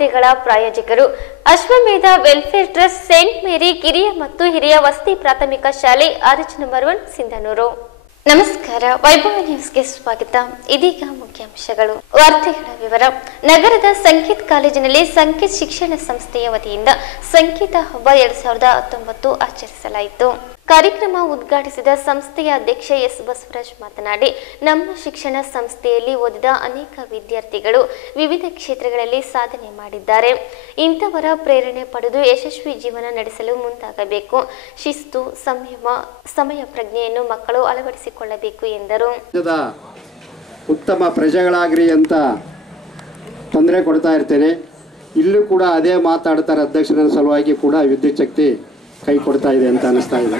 ವಾರ್ತೆಗಳ ಪ್ರಾಯೋಜಕರು ಅಶ್ವಮೇಧ welfare trust, Saint ಮೇರಿ ಕಿರಿಯ ಮತ್ತು ಹಿರಿಯ ವಸತಿ ಪ್ರಾಥಮಿಕ ಶಾಲೆ, ಆರ್ಚ್ ನಂಬರ್ 1, ಸಿಂಧನೂರು. ನಮಸ್ಕಾರ. ವೈಭವ ನ್ಯೂಸ್ಗೆ ಸ್ವಾಗತ. ಇದೀಗ ಮುಖ್ಯಾಂಶಗಳು. ವಾರ್ತೆಗಳ ವಿವರ. ನಗರದ ಸಂಗೀತ್ ಕಾಲೇಜಿನಲ್ಲಿ ಸಂಗೀತ್ ಶಿಕ್ಷಣ ಸಂಸ್ಥೆಯ ವತಿಯಿಂದ ಸಂಗೀತ ಹಬ್ಬ 2019 ಆಚರಿಸಲಾಯಿತು. ಕಾರ್ಯಕ್ರಮ ಉದ್ಘಾಟಿಸಿದ ಸಂಸ್ಥೆಯ ಅಧ್ಯಕ್ಷ ಎಸ್ ಬಸವರಾಜ್ ಮಾತನಾಡಿ, ನಮ್ಮ ಶಿಕ್ಷಣ ಸಂಸ್ಥೆಯಲ್ಲಿ ಓದಿದ ಅನೇಕ ವಿದ್ಯಾರ್ಥಿಗಳು ವಿವಿಧ ಕ್ಷೇತ್ರಗಳಲ್ಲಿ ಸಾಧನೆ ಮಾಡಿದ್ದಾರೆ. ಇಂಥವರ ಪ್ರೇರಣೆ ಪಡೆದು ಯಶಸ್ವಿ ಜೀವನ ನಡೆಸಲು ಮುಂದಾಗಬೇಕು. ಶಿಸ್ತು, ಸಂಯಮ, ಸಮಯ ಪ್ರಜ್ಞೆಯನ್ನು ಮಕ್ಕಳು ಅಳವಡಿಸಿಕೊಳ್ಳಬೇಕು ಎಂದರು. ಉತ್ತಮ ಪ್ರಜೆಗಳಾಗ್ರಿ ಅಂತ ತೊಂದರೆ ಕೊಡ್ತಾ ಇರ್ತೇನೆ. ಇಲ್ಲೂ ಕೂಡ ಅದೇ ಮಾತಾಡ್ತಾರೆ. ಅಧ್ಯಕ್ಷರ ಸಲುವಾಗಿ ಕೂಡ ವಿದ್ಯುತ್ ಶಕ್ತಿ ಕೈ ಕೊಡ್ತಾ ಇದೆ ಅಂತ ಅನಿಸ್ತಾ ಇದೆ.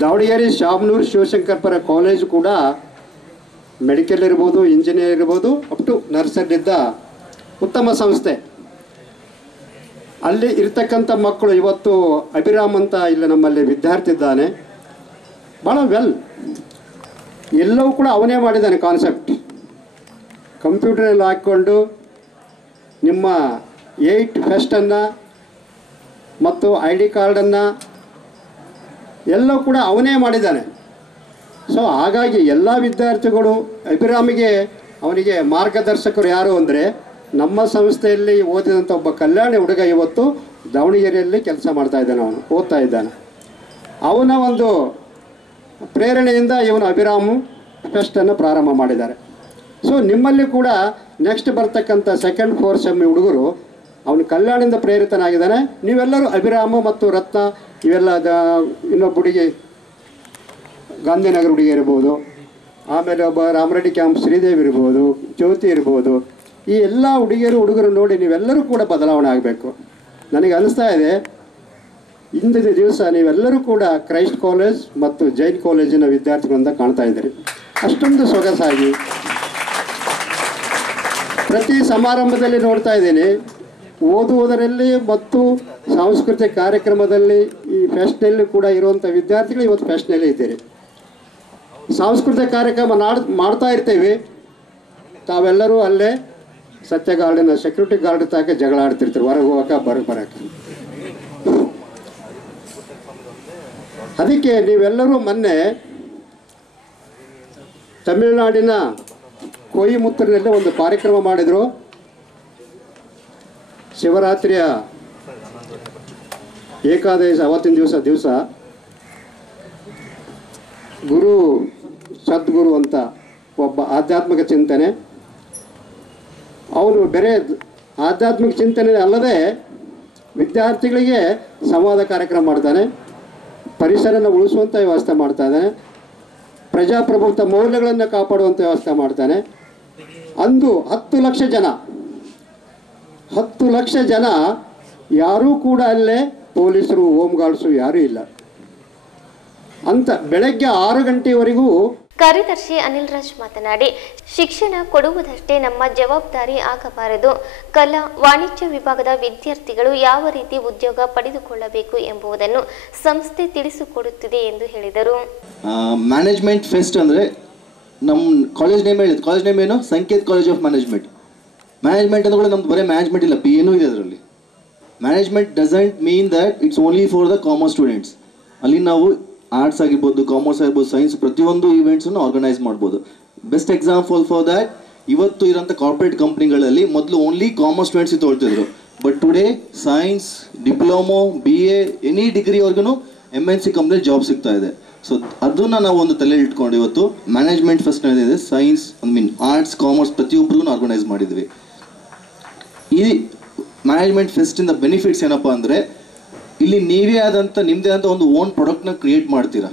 ದಾವಣಗೆರೆ ಶಾಮನೂರು ಶಿವಶಂಕರಪುರ ಕಾಲೇಜು ಕೂಡ ಮೆಡಿಕಲ್ ಇರ್ಬೋದು, ಇಂಜಿನಿಯರ್ ಇರ್ಬೋದು, ಅಪ್ ಟು ನರ್ಸರಿದ್ದ ಉತ್ತಮ ಸಂಸ್ಥೆ. ಅಲ್ಲಿ ಇರ್ತಕ್ಕಂಥ ಮಕ್ಕಳು ಇವತ್ತು ಅಭಿರಾಮ್ ಅಂತ ಇಲ್ಲಿ ನಮ್ಮಲ್ಲಿ ವಿದ್ಯಾರ್ಥಿ ಇದ್ದಾನೆ. ಭಾಳ ವೆಲ್ ಎಲ್ಲವೂ ಕೂಡ ಅವನೇ ಮಾಡಿದ್ದಾನೆ. ಕಾನ್ಸೆಪ್ಟ್ ಕಂಪ್ಯೂಟರಲ್ಲಿ ಹಾಕ್ಕೊಂಡು ನಿಮ್ಮ 8 ಫೆಸ್ಟನ್ನು ಮತ್ತು ID ಕಾರ್ಡನ್ನು ಎಲ್ಲವೂ ಕೂಡ ಅವನೇ ಮಾಡಿದ್ದಾನೆ. ಸೊ ಹಾಗಾಗಿ ಎಲ್ಲ ವಿದ್ಯಾರ್ಥಿಗಳು ಅಭಿರಾಮಿಗೆ ಅವನಿಗೆ ಮಾರ್ಗದರ್ಶಕರು ಯಾರು ಅಂದರೆ ನಮ್ಮ ಸಂಸ್ಥೆಯಲ್ಲಿ ಓದಿದಂಥ ಒಬ್ಬ ಕಲ್ಯಾಣಿ ಹುಡುಗ ಇವತ್ತು ದಾವಣಗೆರೆಯಲ್ಲಿ ಕೆಲಸ ಮಾಡ್ತಾ ಇದ್ದಾನೆ. ಅವನು ಓದ್ತಾ ಇದ್ದಾನೆ. ಅವನ ಒಂದು ಪ್ರೇರಣೆಯಿಂದ ಇವನು ಅಭಿರಾಮು ಫೆಸ್ಟನ್ನು ಪ್ರಾರಂಭ ಮಾಡಿದ್ದಾರೆ. ಸೊ ನಿಮ್ಮಲ್ಲಿ ಕೂಡ ನೆಕ್ಸ್ಟ್ ಬರ್ತಕ್ಕಂಥ 2nd 4th ಸೆಮ್ ಹುಡುಗರು ಅವನು ಕಲ್ಯಾಣದಿಂದ ಪ್ರೇರಿತನಾಗಿದ್ದಾನೆ. ನೀವೆಲ್ಲರೂ ಅಭಿರಾಮ ಮತ್ತು ರತ್ನ ಇವೆಲ್ಲ ಇನ್ನೊಬ್ಬ ಹುಡುಗಿ ಗಾಂಧಿನಗರ ಹುಡುಗಿ ಇರ್ಬೋದು, ಆಮೇಲೆ ಒಬ್ಬ ರಾಮರೆಡ್ಡಿ ಕ್ಯಾಂಪ್ ಶ್ರೀದೇವಿ ಇರ್ಬೋದು, ಜ್ಯೋತಿ ಇರ್ಬೋದು. ಈ ಎಲ್ಲ ಹುಡುಗರು ನೋಡಿ ನೀವೆಲ್ಲರೂ ಕೂಡ ಬದಲಾವಣೆ ಆಗಬೇಕು. ನನಗೆ ಅನಿಸ್ತಾ ಇದೆ ಇಂದಿನ ದಿವಸ ನೀವೆಲ್ಲರೂ ಕೂಡ ಕ್ರೈಸ್ಟ್ ಕಾಲೇಜ್ ಮತ್ತು ಜೈನ್ ಕಾಲೇಜಿನ ವಿದ್ಯಾರ್ಥಿಗಳಿಂದ ಕಾಣ್ತಾ ಇದ್ದೀರಿ. ಅಷ್ಟೊಂದು ಸೊಗಸಾಗಿ ಪ್ರತಿ ಸಮಾರಂಭದಲ್ಲಿ ನೋಡ್ತಾ ಇದ್ದೀನಿ. ಓದುವುದರಲ್ಲಿ ಮತ್ತು ಸಾಂಸ್ಕೃತಿಕ ಕಾರ್ಯಕ್ರಮದಲ್ಲಿ ಈ ಫೆಸ್ಟ್ನಲ್ಲಿ ಕೂಡ ಇರುವಂಥ ವಿದ್ಯಾರ್ಥಿಗಳು ಇವತ್ತು ಫೆಸ್ಟ್ನಲ್ಲೇ ಇದ್ದೀರಿ. ಸಾಂಸ್ಕೃತಿಕ ಕಾರ್ಯಕ್ರಮ ಮಾಡ್ತಾ ಇರ್ತೀವಿ. ತಾವೆಲ್ಲರೂ ಅಲ್ಲೇ ಸತ್ಯ ಗಾರ್ಡನ್ ಸೆಕ್ಯೂರಿಟಿ ಗಾರ್ಡ್ ತಾಕೆ ಜಗಳ ಆಡ್ತಿರ್ತೀವಿ, ಹೊರಗೆ ಹೋಗಕ್ಕೆ ಬರೋಕ್ಕೆ. ಅದಕ್ಕೆ ನೀವೆಲ್ಲರೂ ಮೊನ್ನೆ ತಮಿಳುನಾಡಿನ ಕೊಯಿಮುತ್ತೂರಿನಲ್ಲಿ ಒಂದು ಕಾರ್ಯಕ್ರಮ ಮಾಡಿದರು. ಶಿವರಾತ್ರಿಯ ಏಕಾದಶಿ ಅವತ್ತಿನ ದಿವಸ ಗುರು ಸದ್ಗುರು ಅಂತ ಒಬ್ಬ ಆಧ್ಯಾತ್ಮಿಕ ಚಿಂತನೆ, ಅವನು ಬೇರೆ ಆಧ್ಯಾತ್ಮಿಕ ಚಿಂತನೆ ಅಲ್ಲದೆ ವಿದ್ಯಾರ್ಥಿಗಳಿಗೆ ಸಂವಾದ ಕಾರ್ಯಕ್ರಮ ಮಾಡ್ತಾನೆ, ಪರಿಸರನ ಉಳಿಸುವಂಥ ವ್ಯವಸ್ಥೆ ಮಾಡ್ತಾ ಇದ್ದಾನೆ, ಪ್ರಜಾಪ್ರಭುತ್ವ ಮೌಲ್ಯಗಳನ್ನು ಕಾಪಾಡುವಂಥ ವ್ಯವಸ್ಥೆ ಮಾಡ್ತಾನೆ. ಅಂದು 10 ಲಕ್ಷ ಜನ ಯಾರೂ ಕೂಡ ಅಲ್ಲೇ ಪೊಲೀಸರು, ಹೋಮ್ ಗಾರ್ಡ್ಸು ಯಾರೂ ಇಲ್ಲ ಅಂತ ಬೆಳಗ್ಗೆ 6 ಗಂಟೆವರೆಗೂ. ಕಾರ್ಯದರ್ಶಿ ಅನಿಲ್ ರಾಜ್ ಮಾತನಾಡಿ, ಶಿಕ್ಷಣ ಕೊಡುವುದಷ್ಟೇ ನಮ್ಮ ಜವಾಬ್ದಾರಿ ಆಗಬಾರದು. ಕಲಾ ವಾಣಿಜ್ಯ ವಿಭಾಗದ ವಿದ್ಯಾರ್ಥಿಗಳು ಯಾವ ರೀತಿ ಉದ್ಯೋಗ ಪಡೆದುಕೊಳ್ಳಬೇಕು ಎಂಬುದನ್ನು ಸಂಸ್ಥೆ ತಿಳಿಸಿಕೊಡುತ್ತಿದೆ ಎಂದು ಹೇಳಿದರು. ಮ್ಯಾನೇಜ್ಮೆಂಟ್ ಫೆಸ್ಟ್ ಅಂದರೆ ನಮ್ಮ ಕಾಲೇಜ್ ನೇಮ್ ಹೇಳಿದ್ದು. ಕಾಲೇಜ್ ನೇಮ್ ಏನು? Sanket college of management. Management ಅಂದ್ರೂ ನಮ್ದು ಬರೀ ಮ್ಯಾನೇಜ್ಮೆಂಟ್ ಇಲ್ಲ, PA ಇದೆ ಅದರಲ್ಲಿ. Management doesn't mean that it's only for the commerce students. ಅಲ್ಲಿ ನಾವು ಆರ್ಟ್ಸ್ ಆಗಿರ್ಬೋದು, ಕಾಮರ್ಸ್ ಆಗಿರ್ಬೋದು, ಸೈನ್ಸ್ ಪ್ರತಿಯೊಂದು ಈವೆಂಟ್ಸನ್ನು ಆರ್ಗನೈಸ್ ಮಾಡ್ಬೋದು. ಬೆಸ್ಟ್ ಎಕ್ಸಾಂಪಲ್ ಫಾರ್ ದ್ಯಾಟ್ ಇವತ್ತು ಇರೋಂಥ ಕಾರ್ಪೊರೇಟ್ ಕಂಪ್ನಿಗಳಲ್ಲಿ ಮೊದಲು ಓನ್ಲಿ ಕಾಮರ್ಸ್ ಸ್ಟೂಡೆಂಟ್ಸ್ ತೊಗೊಳ್ತಿದ್ರು. But today science, diploma, BA any ಡಿಗ್ರಿವರೆಗೂ MNC ಕಂಪ್ನಿಯಲ್ಲಿ ಜಾಬ್ ಸಿಗ್ತಾ ಇದೆ. ಸೊ ಅದನ್ನು ನಾವು ಒಂದು ತಲೆಯಲ್ಲಿ ಇಟ್ಕೊಂಡು ಇವತ್ತು ಮ್ಯಾನೇಜ್ಮೆಂಟ್ ಫಸ್ಟ್ ಏನಿದೆ ಸೈನ್ಸ್ ಆರ್ಟ್ಸ್ ಕಾಮರ್ಸ್ ಪ್ರತಿಯೊಬ್ಬರಿಗೂ ಆರ್ಗನೈಸ್ ಮಾಡಿದ್ವಿ. ಈ ಮ್ಯಾನೇಜ್ಮೆಂಟ್ ಫೆಸ್ಟಿಂದ ಬೆನಿಫಿಟ್ಸ್ ಏನಪ್ಪ ಅಂದರೆ ಇಲ್ಲಿ ನೀವೇ ಆದಂಥ ನಿಮ್ಮದೇ ಆದಂಥ ಒಂದು ಓನ್ ಪ್ರಾಡಕ್ಟ್ನ ಕ್ರಿಯೇಟ್ ಮಾಡ್ತೀರಾ.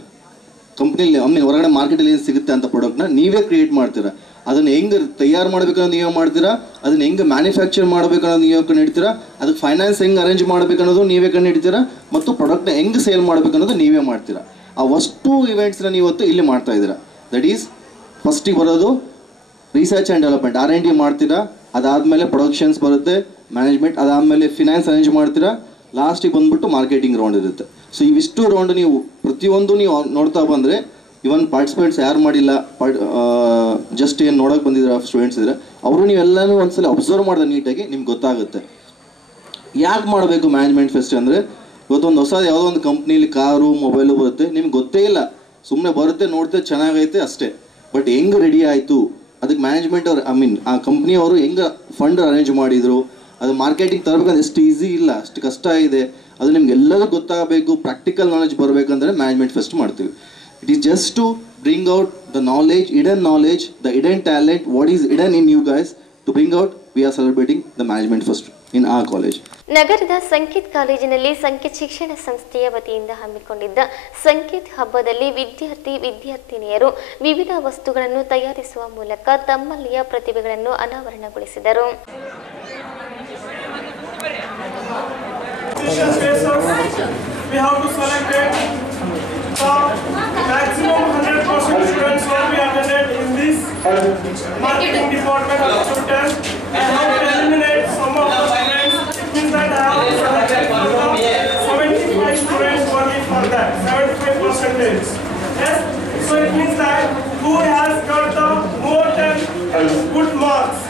ಕಂಪ್ನಿಲಿ ಹೊರಗಡೆ ಮಾರ್ಕೆಟಲ್ಲಿ ಏನು ಸಿಗುತ್ತೆ ಅಂತ ಪ್ರಾಡಕ್ಟ್ನ ನೀವೇ ಕ್ರಿಯೇಟ್ ಮಾಡ್ತೀರಾ. ಅದನ್ನು ಹೆಂಗೆ ತಯಾರು ಮಾಡಬೇಕನ್ನೋದು ನೀವೇ ಮಾಡ್ತೀರಾ, ಅದನ್ನು ಹೆಂಗೆ ಮ್ಯಾನುಫ್ಯಾಕ್ಚರ್ ಮಾಡಬೇಕನ್ನೋದು ನೀವೇ ಕಂಡು ಹಿಡ್ತೀರಾ, ಅದಕ್ಕೆ ಫೈನಾನ್ಸ್ ಹೆಂಗೆ ಅರೇಂಜ್ ಮಾಡಬೇಕನ್ನೋದು ನೀವೇ ಕಂಡು ಹಿಡ್ತೀರಾ, ಮತ್ತು ಪ್ರಾಡಕ್ಟ್ನ ಹೆಂಗೆ ಸೇಲ್ ಮಾಡಬೇಕನ್ನೋದು ನೀವೇ ಮಾಡ್ತೀರಾ. ಆ ಅಷ್ಟು ಇವೆಂಟ್ಸ್ನ ನೀವತ್ತು ಇಲ್ಲಿ ಮಾಡ್ತಾ ಇದ್ದೀರಾ. ದಟ್ ಈಸ್ ಫಸ್ಟಿಗೆ ಬರೋದು ರಿಸರ್ಚ್ ಆ್ಯಂಡ್ ಡೆವಲಪ್ಮೆಂಟ್, R&D ಮಾಡ್ತೀರಾ. ಅದಾದಮೇಲೆ ಪ್ರೊಡಕ್ಷನ್ಸ್ ಬರುತ್ತೆ, ಮ್ಯಾನೇಜ್ಮೆಂಟ್, ಅದಾದಮೇಲೆ ಫಿನಾನ್ಸ್ ಅರೇಂಜ್ ಮಾಡ್ತೀರಾ, ಲಾಸ್ಟಿಗೆ ಬಂದುಬಿಟ್ಟು ಮಾರ್ಕೆಟಿಂಗ್ ರೌಂಡ್ ಇರುತ್ತೆ. ಸೊ ಇವಿಷ್ಟು ರೌಂಡ್ ನೀವು ಪ್ರತಿಯೊಂದು ನೀವು ನೋಡ್ತಾ ಬಂದರೆ ಇವನ್ ಪಾರ್ಟಿಸಿಪೇಟ್ಸ್ ಯಾರು ಮಾಡಿಲ್ಲ, ಜಸ್ಟ್ ಏನು ನೋಡೋಕೆ ಬಂದಿದ್ರೆ ಸ್ಟೂಡೆಂಟ್ಸ್ ಇದ್ರೆ ಅವರು ನೀವೆಲ್ಲನೂ ಒಂದ್ಸಲ ಅಬ್ಸರ್ವ್ ಮಾಡಿದ್ರೆ ನೀಟಾಗಿ ನಿಮ್ಗೆ ಗೊತ್ತಾಗುತ್ತೆ. ಯಾಕೆ ಮಾಡಬೇಕು ಮ್ಯಾನೇಜ್ಮೆಂಟ್ ಫೆಸ್ಟ್ ಅಂದರೆ, ಇವತ್ತೊಂದು ಹೊಸ ಯಾವುದೋ ಒಂದು ಕಂಪ್ನೀಲಿ ಕಾರು ಮೊಬೈಲು ಬರುತ್ತೆ, ನಿಮ್ಗೆ ಗೊತ್ತೇ ಇಲ್ಲ, ಸುಮ್ಮನೆ ಬರುತ್ತೆ ನೋಡ್ತೆ ಚೆನ್ನಾಗೈತೆ ಅಷ್ಟೇ. ಬಟ್ ಹೆಂಗೆ ರೆಡಿ ಆಯಿತು, ಅದಕ್ಕೆ ಮ್ಯಾನೇಜ್ಮೆಂಟ್ ಅವ್ರು ಆ ಕಂಪ್ನಿಯವರು ಹೆಂಗೆ ಫಂಡ್ ಅರೇಂಜ್ ಮಾಡಿದರು, ಅದು ಮಾರ್ಕೆಟಿಂಗ್ ತರಬೇಕಂದ್ರೆ ಎಷ್ಟು ಈಸಿ ಇಲ್ಲ, ಅಷ್ಟು ಕಷ್ಟ ಇದೆ. ಅದು ನಿಮ್ಗೆಲ್ಲರೂ ಗೊತ್ತಾಗಬೇಕು, ಪ್ರಾಕ್ಟಿಕಲ್ ನಾಲೆಜ್ ಬರಬೇಕಂದ್ರೆ ಮ್ಯಾನೇಜ್ಮೆಂಟ್ ಫೆಸ್ಟ್ ಮಾಡ್ತೀವಿ. It is just to bring out the knowledge, knowledge, the hidden talent, what is hidden in you guys, to bring out we are celebrating the management fest in a college. ನಗರದ ಸಂಕೇತ್ ಕಾಲೇಜಿನಲ್ಲಿ ಸಂಕೇತ್ ಶಿಕ್ಷಣ ಸಂಸ್ಥೆಯ ವತಿಯಿಂದ ಹಮ್ಮಿಕೊಂಡಿದ್ದ ಸಂಕೇತ್ ಹಬ್ಬದಲ್ಲಿ ವಿದ್ಯಾರ್ಥಿನಿಯರು ವಿವಿಧ ವಸ್ತುಗಳನ್ನು ತಯಾರಿಸುವ ಮೂಲಕ ತಮ್ಮಲ್ಲಿಯ ಪ್ರತಿಭೆಗಳನ್ನು ಅನಾವರಣಗೊಳಿಸಿದರು. We have to select it. Maximum 100% students will be attended in this marketing department of students. I have to eliminate some of the students. It means that I have to select for the 75 students only for that, 75%. Yes? So it means that who has got the more than good marks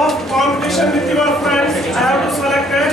of competition with your friends, I have to select it.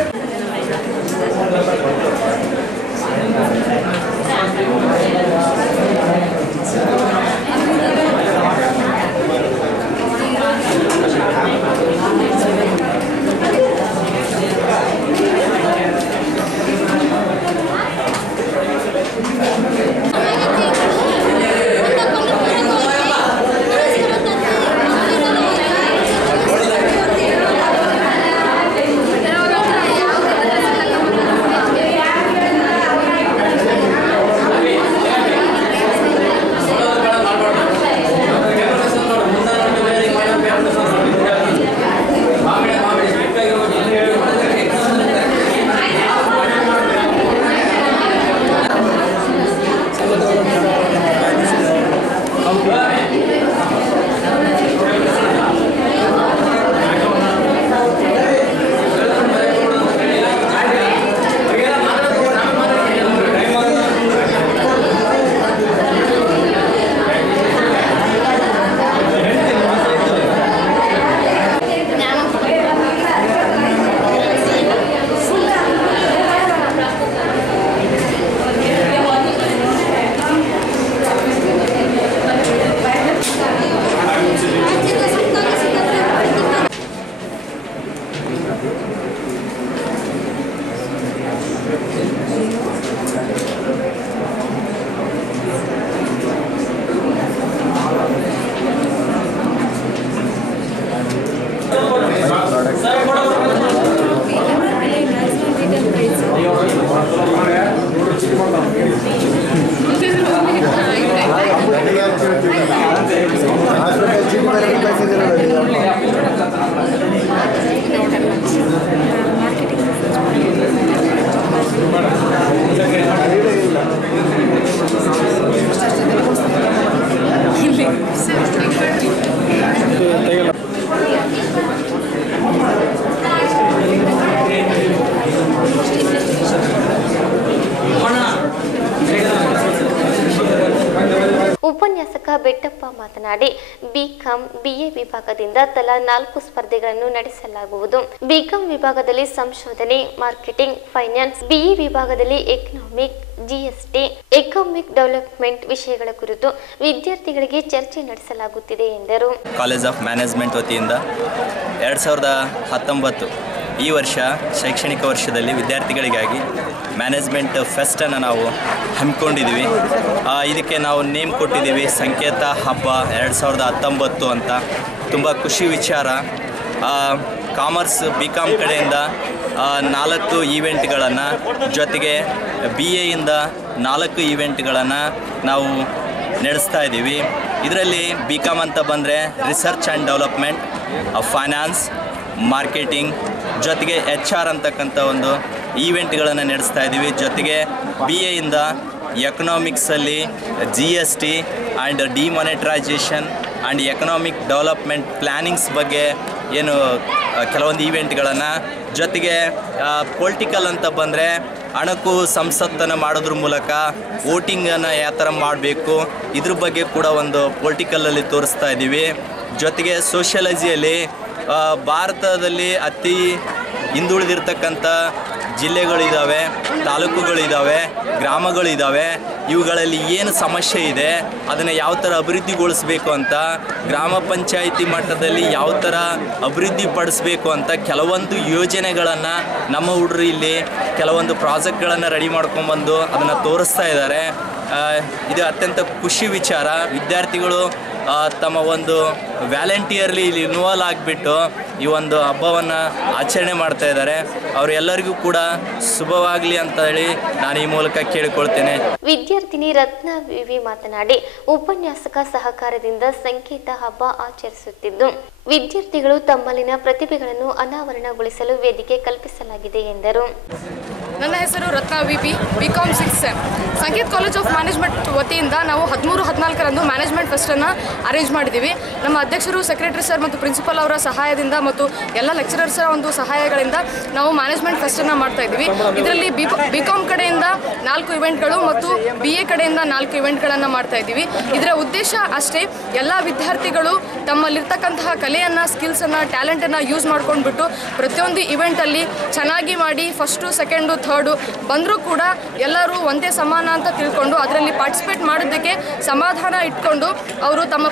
ಉಪನ್ಯಾಸಕ ಬೆಟ್ಟಪ್ಪ ಮಾತನಾಡಿ, BCom BA ವಿಭಾಗದಿಂದ ತಲಾ 4 ಸ್ಪರ್ಧೆಗಳನ್ನು ನಡೆಸಲಾಗುವುದು. BCom ವಿಭಾಗದಲ್ಲಿ ಸಂಶೋಧನೆ, marketing, finance, BE ವಿಭಾಗದಲ್ಲಿ economic, GST, economic development ವಿಷಯಗಳ ಕುರಿತು ವಿದ್ಯಾರ್ಥಿಗಳಿಗೆ ಚರ್ಚೆ ನಡೆಸಲಾಗುತ್ತಿದೆ ಎಂದರು. ಕಾಲೇಜ್ ಆಫ್ ಮ್ಯಾನೇಜ್ಮೆಂಟ್ ವತಿಯಿಂದ 2019 ಈ ವರ್ಷ ಶೈಕ್ಷಣಿಕ ವರ್ಷದಲ್ಲಿ ವಿದ್ಯಾರ್ಥಿಗಳಿಗಾಗಿ ಮ್ಯಾನೇಜ್ಮೆಂಟ್ ಫೆಸ್ಟನ್ನು ನಾವು ಹಮ್ಮಿಕೊಂಡಿದ್ದೀವಿ. ಇದಕ್ಕೆ ನಾವು ನೇಮ್ ಕೊಟ್ಟಿದ್ದೀವಿ ಸಂಕೇತ ಹಬ್ಬ 2019 ಅಂತ. ತುಂಬ ಖುಷಿ ವಿಚಾರ. ಕಾಮರ್ಸ್ BCom ಕಡೆಯಿಂದ 4 ಈವೆಂಟ್ಗಳನ್ನು, ಜೊತೆಗೆ BAಯಿಂದ 4 ಈವೆಂಟ್ಗಳನ್ನು ನಾವು ನಡೆಸ್ತಾ ಇದ್ದೀವಿ. ಇದರಲ್ಲಿ BCom ಅಂತ ಬಂದರೆ research and development, finance, marketing, ಜೊತೆಗೆ HR ಅಂತಕ್ಕಂಥ ಒಂದು ಈವೆಂಟ್ಗಳನ್ನು ನಡೆಸ್ತಾ ಇದ್ದೀವಿ. ಜೊತೆಗೆ BAಯಿಂದ ಎಕನಾಮಿಕ್ಸಲ್ಲಿ GST and demonetisation and economic development plannings ಬಗ್ಗೆ ಏನು ಕೆಲವೊಂದು ಈವೆಂಟ್ಗಳನ್ನು, ಜೊತೆಗೆ ಪೊಲಿಟಿಕಲ್ ಅಂತ ಬಂದರೆ ಅಣಕು ಸಂಸತ್ತನ್ನು ಮಾಡೋದ್ರ ಮೂಲಕ ವೋಟಿಂಗನ್ನು ಯಾವ ಥರ ಮಾಡಬೇಕು ಇದ್ರ ಬಗ್ಗೆ ಕೂಡ ಒಂದು ಪೊಲಿಟಿಕಲಲ್ಲಿ ತೋರಿಸ್ತಾ ಇದ್ದೀವಿ. ಜೊತೆಗೆ ಸೋಷಿಯಾಲಜಿಯಲ್ಲಿ ಭಾರತದಲ್ಲಿ ಅತಿ ಹಿಂದುಳಿದಿರ್ತಕ್ಕಂಥ ಜಿಲ್ಲೆಗಳಿದ್ದಾವೆ, ತಾಲೂಕುಗಳಿದ್ದಾವೆ, ಗ್ರಾಮಗಳಿದ್ದಾವೆ. ಇವುಗಳಲ್ಲಿ ಏನು ಸಮಸ್ಯೆ ಇದೆ ಅದನ್ನು ಯಾವ ಥರ ಅಭಿವೃದ್ಧಿಗೊಳಿಸಬೇಕು ಅಂತ, ಗ್ರಾಮ ಪಂಚಾಯಿತಿ ಮಟ್ಟದಲ್ಲಿ ಯಾವ ಥರ ಅಭಿವೃದ್ಧಿ ಪಡಿಸ್ಬೇಕು ಅಂತ ಕೆಲವೊಂದು ಯೋಜನೆಗಳನ್ನು ನಮ್ಮ ಹುಡುಗರು ಇಲ್ಲಿ ಕೆಲವೊಂದು ಪ್ರಾಜೆಕ್ಟ್ಗಳನ್ನು ರೆಡಿ ಮಾಡ್ಕೊಂಡ್ಬಂದು ಅದನ್ನು ತೋರಿಸ್ತಾ ಇದ್ದಾರೆ. ಇದು ಅತ್ಯಂತ ಖುಷಿ ವಿಚಾರ. ವಿದ್ಯಾರ್ಥಿಗಳು ತಮ್ಮ ಒಂದು ವ್ಯಾಲೆಂಟಿಯರ್ಲಿ ಇಲ್ಲಿ ಇನ್ವಾಲ್ವ್ ಆಗಿಬಿಟ್ಟು ಈ ಒಂದು ಹಬ್ಬವನ್ನು ಆಚರಣೆ ಮಾಡ್ತಾ ಇದ್ದಾರೆ. ಅವರೆಲ್ಲರಿಗೂ ಕೂಡ ಶುಭವಾಗಲಿ ಅಂತ ಹೇಳಿ ನಾನು ಈ ಮೂಲಕ ಕೇಳಿಕೊಳ್ತೇನೆ. ವಿದ್ಯಾರ್ಥಿನಿ ರತ್ನ ವಿವಿ ಮಾತನಾಡಿ, ಉಪನ್ಯಾಸಕ ಸಹಕಾರದಿಂದ ಸಂಕೇತ ಹಬ್ಬ ಆಚರಿಸುತ್ತಿದ್ದು ವಿದ್ಯಾರ್ಥಿಗಳು ತಮ್ಮಲ್ಲಿನ ಪ್ರತಿಭೆಗಳನ್ನು ಅನಾವರಣಗೊಳಿಸಲು ವೇದಿಕೆ ಕಲ್ಪಿಸಲಾಗಿದೆ ಎಂದರು. ನನ್ನ ಹೆಸರು Ratna VP, BCom 6 sem. Sanket college of management ವತಿಯಿಂದ ನಾವು 13-14ರಂದು ಮ್ಯಾನೇಜ್ಮೆಂಟ್ ಫೆಸ್ಟನ್ನು ಅರೇಂಜ್ ಮಾಡಿದ್ದೀವಿ. ನಮ್ಮ ಅಧ್ಯಕ್ಷರು, ಸೆಕ್ರೆಟರಿ ಸರ್ ಮತ್ತು ಪ್ರಿನ್ಸಿಪಲ್ ಅವರ ಸಹಾಯದಿಂದ ಮತ್ತು ಎಲ್ಲ ಲೆಕ್ಚರರ್ಸರ ಒಂದು ಸಹಾಯಗಳಿಂದ ನಾವು ಮ್ಯಾನೇಜ್ಮೆಂಟ್ ಫೆಸ್ಟನ್ನು ಮಾಡ್ತಾ ಇದ್ದೀವಿ. ಇದರಲ್ಲಿ ಬಿಕಾಂ ಕಡೆಯಿಂದ 4 ಇವೆಂಟ್ಗಳು ಮತ್ತು BA ಕಡೆಯಿಂದ 4 ಇವೆಂಟ್ಗಳನ್ನು ಮಾಡ್ತಾ ಇದ್ದೀವಿ. ಇದರ ಉದ್ದೇಶ ಅಷ್ಟೇ, ಎಲ್ಲ ವಿದ್ಯಾರ್ಥಿಗಳು ತಮ್ಮಲ್ಲಿರ್ತಕ್ಕಂತಹ ಕಲೆಯನ್ನು, ಸ್ಕಿಲ್ಸನ್ನು, ಟ್ಯಾಲೆಂಟನ್ನು ಯೂಸ್ ಮಾಡ್ಕೊಂಡ್ಬಿಟ್ಟು ಪ್ರತಿಯೊಂದು ಇವೆಂಟಲ್ಲಿ ಚೆನ್ನಾಗಿ ಮಾಡಿ ಫಸ್ಟು, ಸೆಕೆಂಡು, ಥರ್ಡು ಬಂದರೂ ಕೂಡ ಎಲ್ಲರೂ ಒಂದೇ ಸಮಾನ ಅಂತ ತಿಳ್ಕೊಂಡು ಅದರಲ್ಲಿ ಪಾರ್ಟಿಸಿಪೇಟ್ ಮಾಡೋದಕ್ಕೆ ಸಮಾಧಾನ ಇಟ್ಕೊಂಡು ಅವರು ತಮ್ಮ